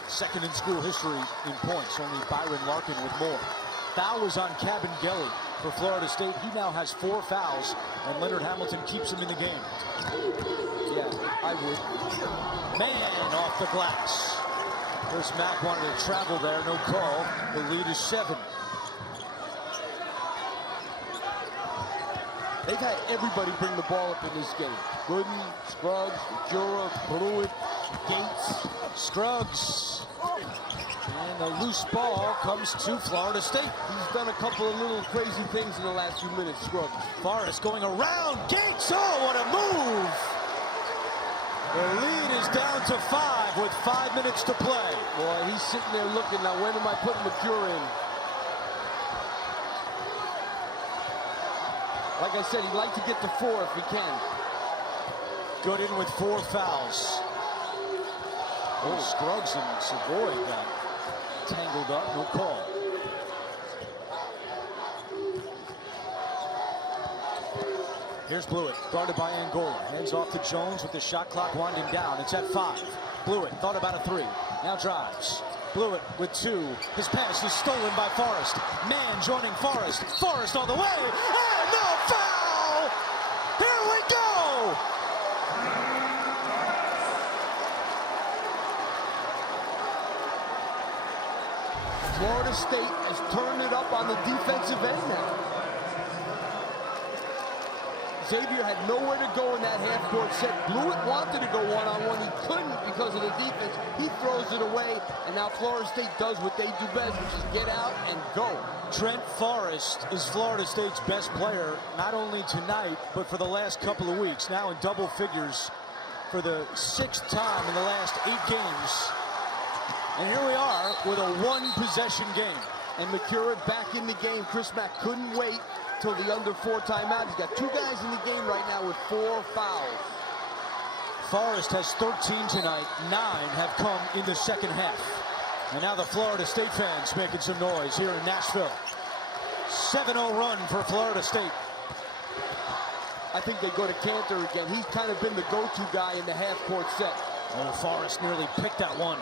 Second in school history in points, only Byron Larkin with more. Foul is on Cabangeli for Florida State. He now has 4 fouls, and Leonard Hamilton keeps him in the game. Yeah, I would. Man off the glass. Chris Mack wanted to travel there, no call. The lead is 7. They've had everybody bring the ball up in this game. Gooden, Scruggs, Jura, Blewett, Gates. Scruggs. And the loose ball comes to Florida State. He's done a couple of little crazy things in the last few minutes, Scruggs. Forrest going around Gates. Oh, what a move! The lead is down to 5 with 5 minutes to play. Boy, he's sitting there looking, now when am I putting McCure in? Like I said, he'd like to get to 4 if he can. Gooden with 4 fouls. Oh, Scruggs and Savoy got tangled up, no call. Here's Blewett, guarded by Angola. Hands off to Jones with the shot clock winding down. It's at 5. Blewett thought about a 3. Now drives. Blewett with 2. His pass is stolen by Forrest. Man joining Forrest. Forrest all the way. And no foul! Here we go! Florida State has turned it up on the defensive end now. Xavier had nowhere to go in that half-court set. Blewett wanted to go one-on-one. He couldn't because of the defense. He throws it away, and now Florida State does what they do best, which is get out and go. Trent Forrest is Florida State's best player, not only tonight, but for the last couple of weeks. Now in double figures for the 6th time in the last 8 games. And here we are with a 1-possession game. And McCure back in the game. Chris Mack couldn't wait till the under 4 timeout. He's got 2 guys in the game right now with 4 fouls. Forrest has 13 tonight. 9 have come in the second half. And now the Florida State fans making some noise here in Nashville. 7-0 run for Florida State. I think they go to Cantor again. He's kind of been the go-to guy in the half-court set. Oh, Forrest nearly picked that one.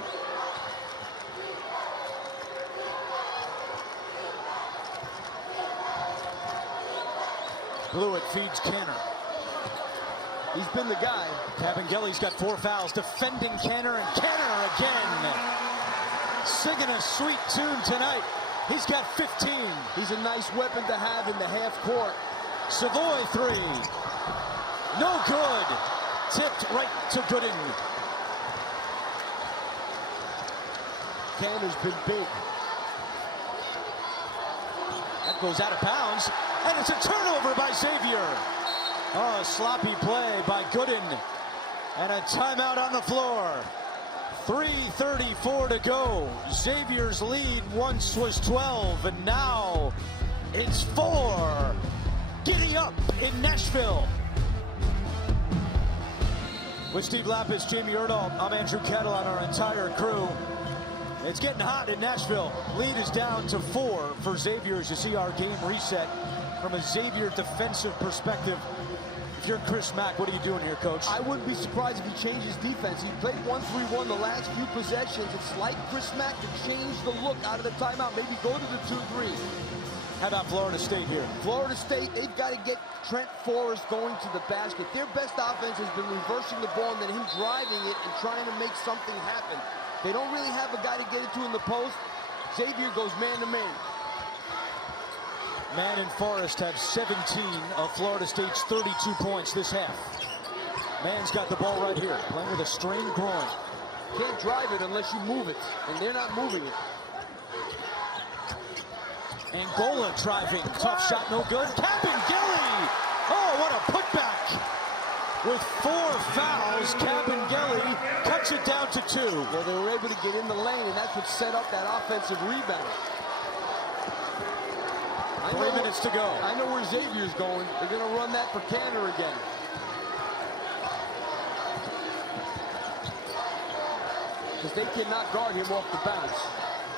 Blewett feeds Canner. He's been the guy. Cabangeli's got 4 fouls, defending Canner, and Canner again. Singing a sweet tune tonight. He's got 15. He's a nice weapon to have in the half court. Savoy 3. No good. Tipped right to Gooden. Canner's been big. That goes out of bounds, and it's a turnover by Xavier. Oh, a sloppy play by Gooden, and a timeout on the floor. 3:34 to go. Xavier's lead once was 12, and now it's 4. Giddy up in Nashville. With Steve Lapis, Jamie Erdahl, I'm Andrew Kettle, on our entire crew. It's getting hot in Nashville. Lead is down to 4 for Xavier as you see our game reset from a Xavier defensive perspective. If you're Chris Mack, what are you doing here, Coach? I wouldn't be surprised if he changes defense. He played 1-3-1 the last few possessions. It's like Chris Mack to change the look out of the timeout. Maybe go to the 2-3. How about Florida State here? Florida State, they've got to get Trent Forrest going to the basket. Their best offense has been reversing the ball and then him driving it and trying to make something happen. They don't really have a guy to get it to in the post. Xavier goes man-to-man. Mann and Forrest have 17 of Florida State's 32 points this half. Mann's got the ball right here, playing with a strained groin. Can't drive it unless you move it, and they're not moving it. Angola driving, tough shot, no good. Cabangeli! Oh, what a putback! With 4 fouls, Cabangeli cuts it down to 2. Well, they were able to get in the lane, and that's what set up that offensive rebound. 3 minutes to go. I know where Xavier's going. They're going to run that for Canner again. Because they cannot guard him off the bounce.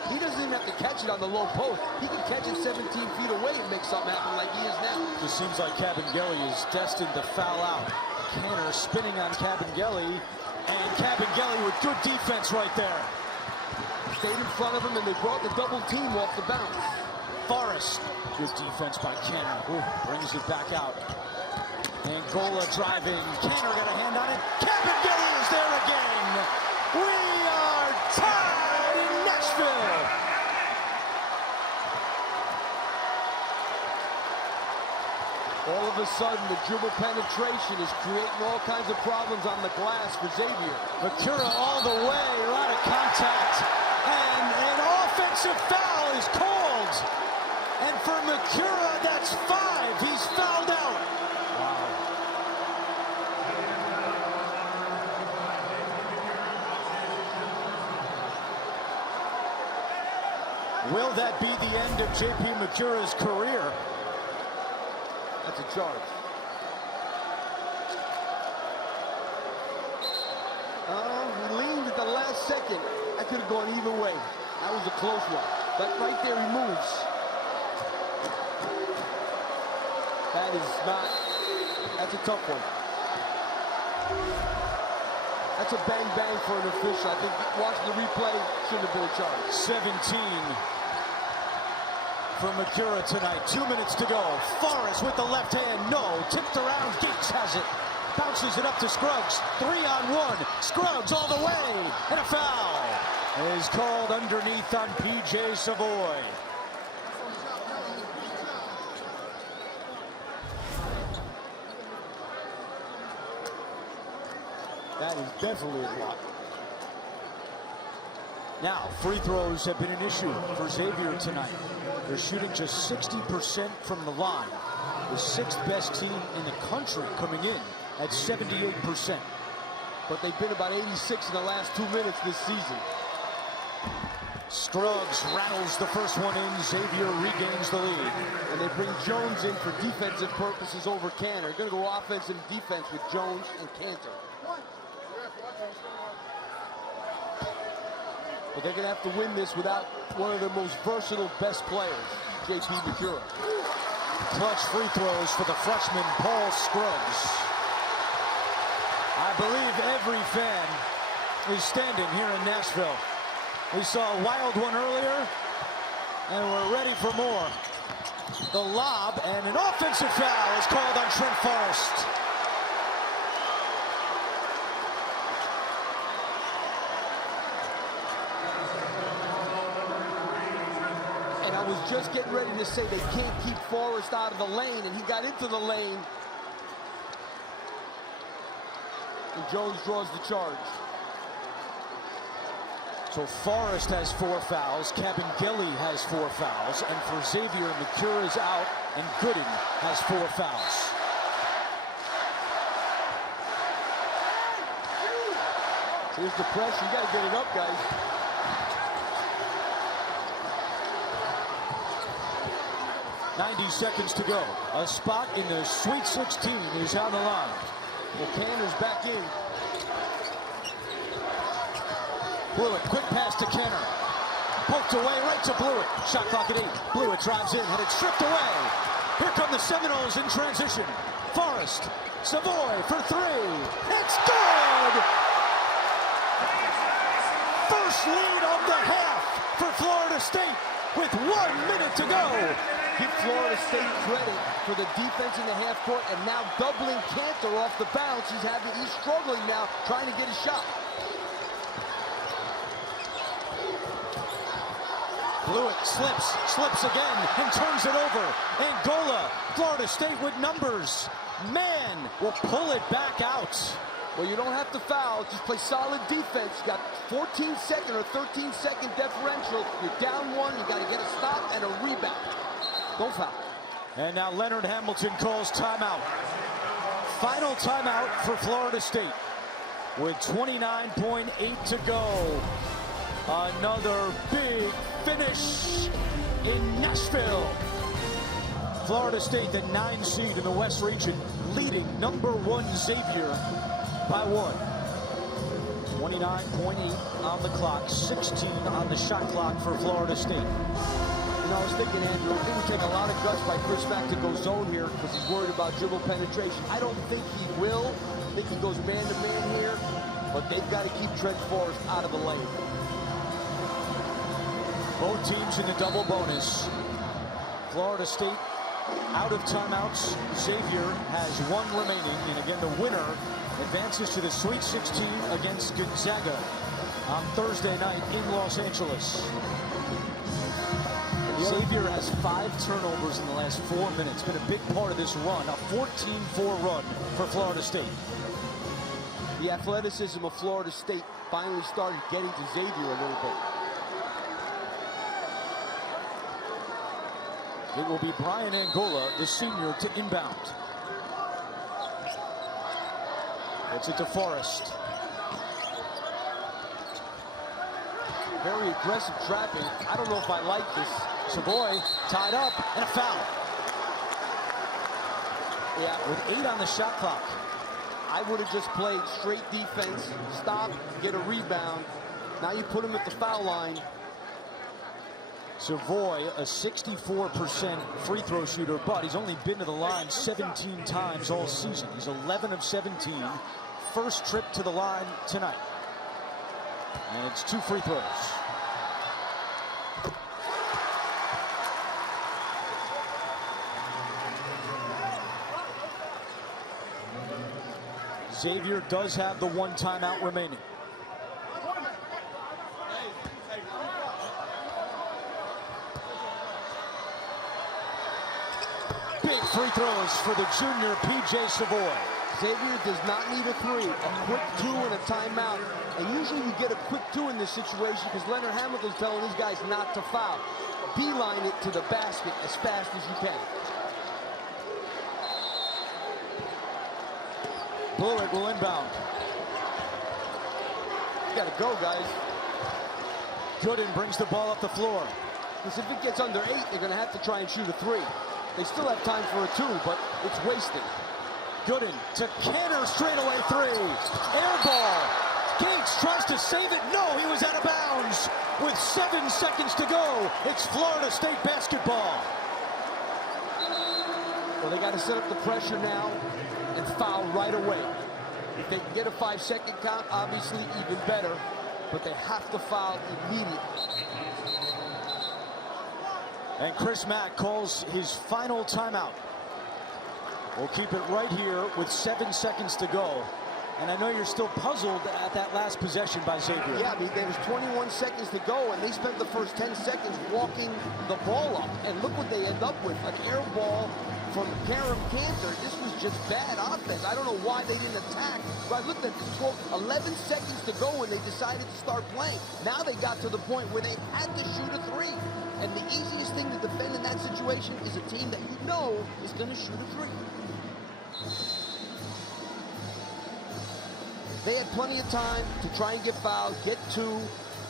He doesn't even have to catch it on the low post. He can catch it 17 feet away and make something happen like he is now. Just seems like Cabangeli is destined to foul out. Canner spinning on Cabangeli, and Cabangeli with good defense right there. Stayed in front of him, and they brought the double team off the bounce. Forrest, good defense by Canner. Ooh, brings it back out. Angola driving. Canner got a hand on it. Cabangeli is there again. We are tied in Nashville. All of a sudden, the dribble penetration is creating all kinds of problems on the glass for Xavier. Makura all the way, a lot of contact, and an offensive foul is called. And for Makura, that's 5. He's fouled out. Wow. Will that be the end of J.P. Makura's career? That's a charge. He leaned at the last second. That could have gone either way. That was a close one. But right there, he moves. That is not, that's a tough one. That's a bang-bang for an official. I think watching the replay shouldn't have been a charge. 17 for Makura tonight. 2 minutes to go. Forrest with the left hand, no. Tipped around, Gates has it. Bounces it up to Scruggs. 3-on-1. Scruggs all the way. And a foul is called underneath on P.J. Savoy. That is definitely a block. Now, free throws have been an issue for Xavier tonight. They're shooting just 60% from the line. The 6th best team in the country coming in at 78%. But they've been about 86 in the last 2 minutes this season. Scruggs rattles the first one in. Xavier regains the lead. And they bring Jones in for defensive purposes over Canner. Going to go offense and defense with Jones and Cantor. But they're going to have to win this without one of their most versatile best players, J.P. Makura. Clutch free throws for the freshman Paul Scruggs. I believe every fan is standing here in Nashville. We saw a wild one earlier, and we're ready for more. The lob, and an offensive foul is called on Trent Forrest. And I was just getting ready to say they can't keep Forrest out of the lane, and he got into the lane. And Jones draws the charge. So Forrest has 4 fouls, Cabangeli has 4 fouls, and for Xavier, McCure is out, and Gooden has 4 fouls. Here's the pressure. You got to get it up, guys. .90 seconds to go. A spot in the Sweet 16 is on the line. Well, Canner's back in. Blewett, quick pass to Kenner. Poked away, right to Blewett. Shot clock at 8. Blewett drives in, had it stripped away. Here come the Seminoles in transition. Forrest, Savoy for 3. It's good! First lead of the half for Florida State with 1 minute to go. Give Florida State credit for the defense in the half court and now doubling Cantor off the bounce. He's struggling now, trying to get a shot. Blewett slips again, and turns it over. Angola, Florida State with numbers. Man will pull it back out. Well, you don't have to foul, just play solid defense. You got 14-second or 13-second differential. You're down 1, you got to get a stop and a rebound. Don't foul. And now Leonard Hamilton calls timeout. Final timeout for Florida State with 29.8 to go. Another big finish in Nashville. Florida State, the 9 seed in the West region, leading number 1 Xavier by 1. 29.8 on the clock, 16 on the shot clock for Florida State. You know, I was thinking, Andrew, I think we take a lot of guts by Chris Mack to go zone here because he's worried about dribble penetration. I don't think he will. I think he goes man-to-man here, but they've got to keep Trent Forrest out of the lane. Both teams in the double bonus. Florida State out of timeouts. Xavier has 1 remaining, and again, the winner advances to the Sweet 16 against Gonzaga on Thursday night in Los Angeles. Xavier has 5 turnovers in the last 4 minutes. Been a big part of this run, a 14-4 run for Florida State. The athleticism of Florida State finally started getting to Xavier a little bit. It will be Braian Angola, the senior, to inbound. Gets it to Forrest. Very aggressive trapping. I don't know if I like this. Savoy tied up and a foul. Yeah, With 8 on the shot clock. I would have just played straight defense, stop, get a rebound. Now you put him at the foul line. Savoy, a 64% free throw shooter, but he's only been to the line 17 times all season. He's 11 of 17. First trip to the line tonight. And it's 2 free throws. Xavier does have the 1 timeout remaining. Big free throws for the junior P.J. Savoy. Xavier does not need a 3, a quick 2 and a timeout. And usually you get a quick 2 in this situation because Leonard Hamilton's telling these guys not to foul. Beeline it to the basket as fast as you can. Blewett will inbound. You gotta go, guys. Gooden brings the ball up the floor. Because if it gets under 8, they're gonna have to try and shoot a 3. They still have time for a 2, but it's wasted. Gooden to Canner, straightaway 3. Air ball. Gates tries to save it. No, he was out of bounds. With 7 seconds to go, it's Florida State basketball. Well, they got to set up the pressure now and foul right away. If they can get a 5-second count, obviously even better, but they have to foul immediately. And Chris Mack calls his final timeout. We'll keep it right here with 7 seconds to go. And I know you're still puzzled at that last possession by Xavier. Yeah, I mean, there was 21 seconds to go, and they spent the first 10 seconds walking the ball up. And look what they end up with, an air ball from Cantor. This was just bad offense. I don't know why they didn't attack. But I looked at this 11 seconds to go when they decided to start playing. Now they got to the point where they had to shoot a three. And the easiest thing to defend in that situation is a team that you know is going to shoot a three. They had plenty of time to try and get fouled, get two,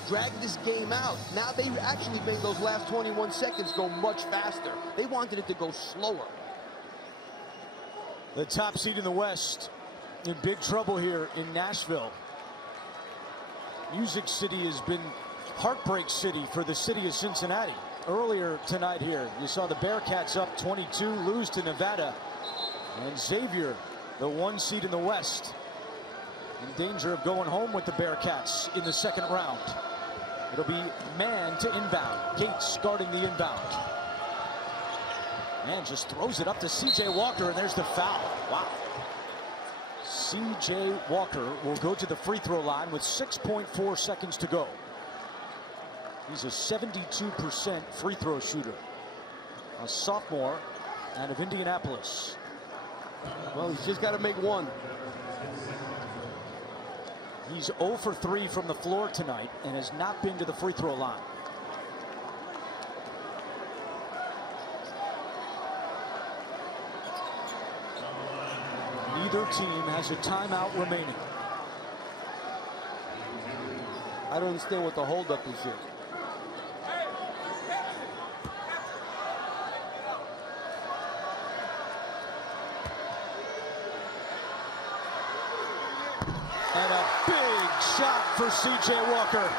drag this game out. Now they actually made those last 21 seconds go much faster. They wanted it to go slower. The top seed in the West in big trouble here in Nashville. Music City has been heartbreak city for the city of Cincinnati. Earlier tonight here, you saw the Bearcats up 22, lose to Nevada. And Xavier, the 1 seed in the West, in danger of going home with the Bearcats in the second round. It'll be man to inbound. Gates guarding the inbound. Man just throws it up to C.J. Walker, and there's the foul. Wow. C.J. Walker will go to the free throw line with 6.4 seconds to go. He's a 72% free throw shooter. A sophomore out of Indianapolis. Well, he's just got to make one. He's 0 for 3 from the floor tonight and has not been to the free throw line. Neither team has a timeout remaining. I don't understand what the holdup is here. And a big shot for C.J. Walker.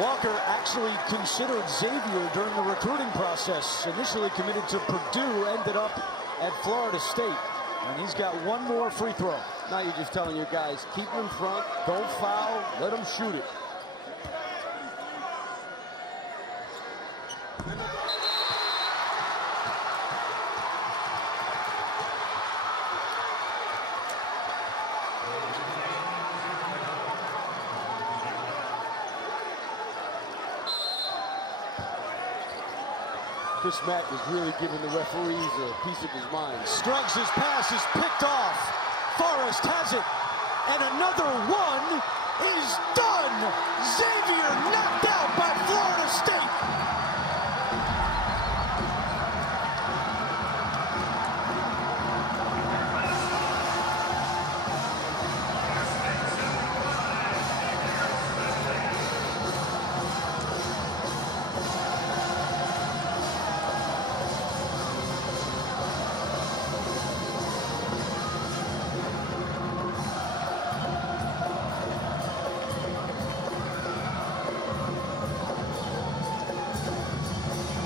Walker actually considered Xavier during the recruiting process. Initially committed to Purdue, ended up at Florida State. And he's got one more free throw. Now you're just telling your guys, keep them in front, don't foul, let them shoot it. Chris Mack is really giving the referees a piece of his mind. Scruggs' pass is picked off. Forrest has it. And another one is done. Xavier knocked out by Florida State.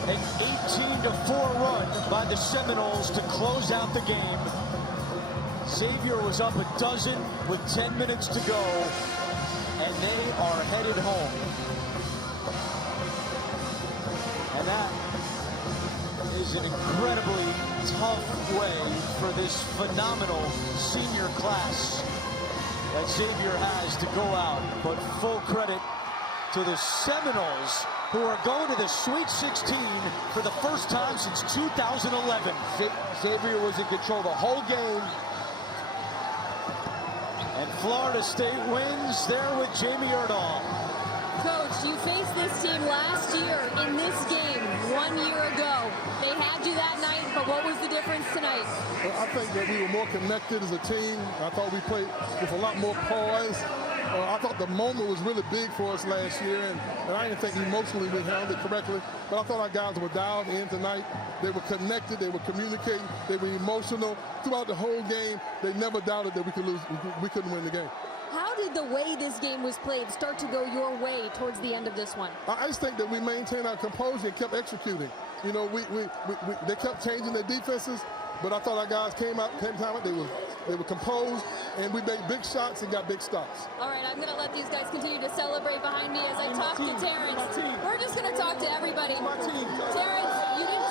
An 18-4 run by the Seminoles to close out the game. Xavier was up a dozen with 10 minutes to go, and they are headed home. And that is an incredibly tough way for this phenomenal senior class that Xavier has to go out. But full credit to the Seminoles, who are going to the Sweet 16 for the first time since 2011. Xavier was in control the whole game. And Florida State wins there with Jamie Erdahl. Coach, you faced this team last year in this game 1 year ago. They had you that night, but what was the difference tonight? Well, I think that we were more connected as a team. I thought we played with a lot more poise. I thought the moment was really big for us last year, and I didn't think emotionally we handled it correctly. But I thought our guys were dialed in tonight. They were connected. They were communicating. They were emotional. Throughout the whole game, they never doubted that we could lose. We couldn't win the game. How did the way this game was played start to go your way towards the end of this one? I just think that we maintained our composure and kept executing. You know, they kept changing their defenses, but I thought our guys came out. They were composed, and we made big shots and got big stops. All right, I'm going to let these guys continue to celebrate behind me as I talk to Terrence. We're just going to talk to everybody. Terrence, you didn't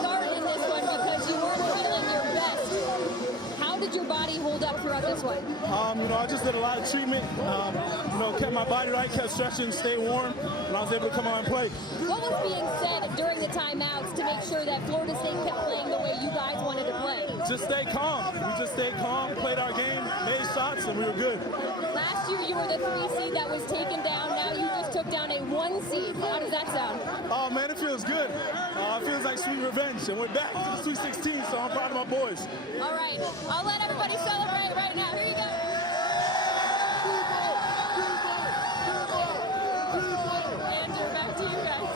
start in this one because you weren't feeling your best. How did did your body hold up throughout this one? I just did a lot of treatment. Kept my body right, kept stretching, stayed warm, and I was able to come out and play. What was being said during the timeouts to make sure that Florida State kept playing the way you guys wanted to play? Just stay calm. We just stayed calm, played our game, made shots, and we were good. Last year you were the 3 seed that was taken down. Now you just took down a 1 seed. How does that sound? Oh man, it feels good. It feels like sweet revenge, and we're back to the Sweet 16, so I'm proud of my boys. All right, I'll let everybody celebrate right now. Here you go. Andrew, back to you guys.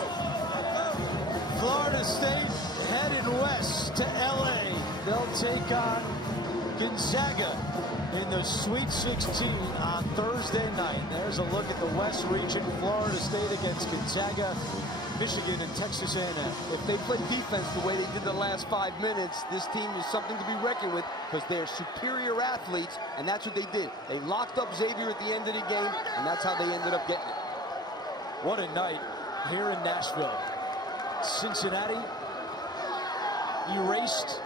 Florida State headed west to LA. They'll take on Gonzaga in the Sweet 16 on Thursday night. There's a look at the West region. Florida State against Gonzaga, Michigan, and Texas A&M. If they play defense the way they did the last 5 minutes, this team is something to be reckoned with because they're superior athletes, and that's what they did. They locked up Xavier at the end of the game, and that's how they ended up getting it. What a night here in Nashville. Cincinnati erased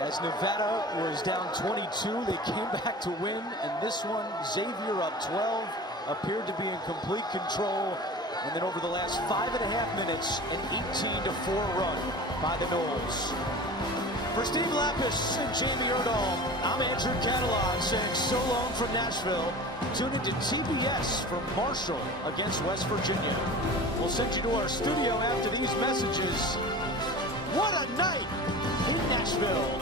as Nevada was down 22. They came back to win, and this one, Xavier up 12, appeared to be in complete control. And then over the last 5.5 minutes, an 18-4 run by the Noles. For Steve Lapis and Jamie Erdahl, I'm Andrew Catalan saying so long from Nashville. Tune into TBS for Marshall against West Virginia. We'll send you to our studio after these messages. What a night in Nashville.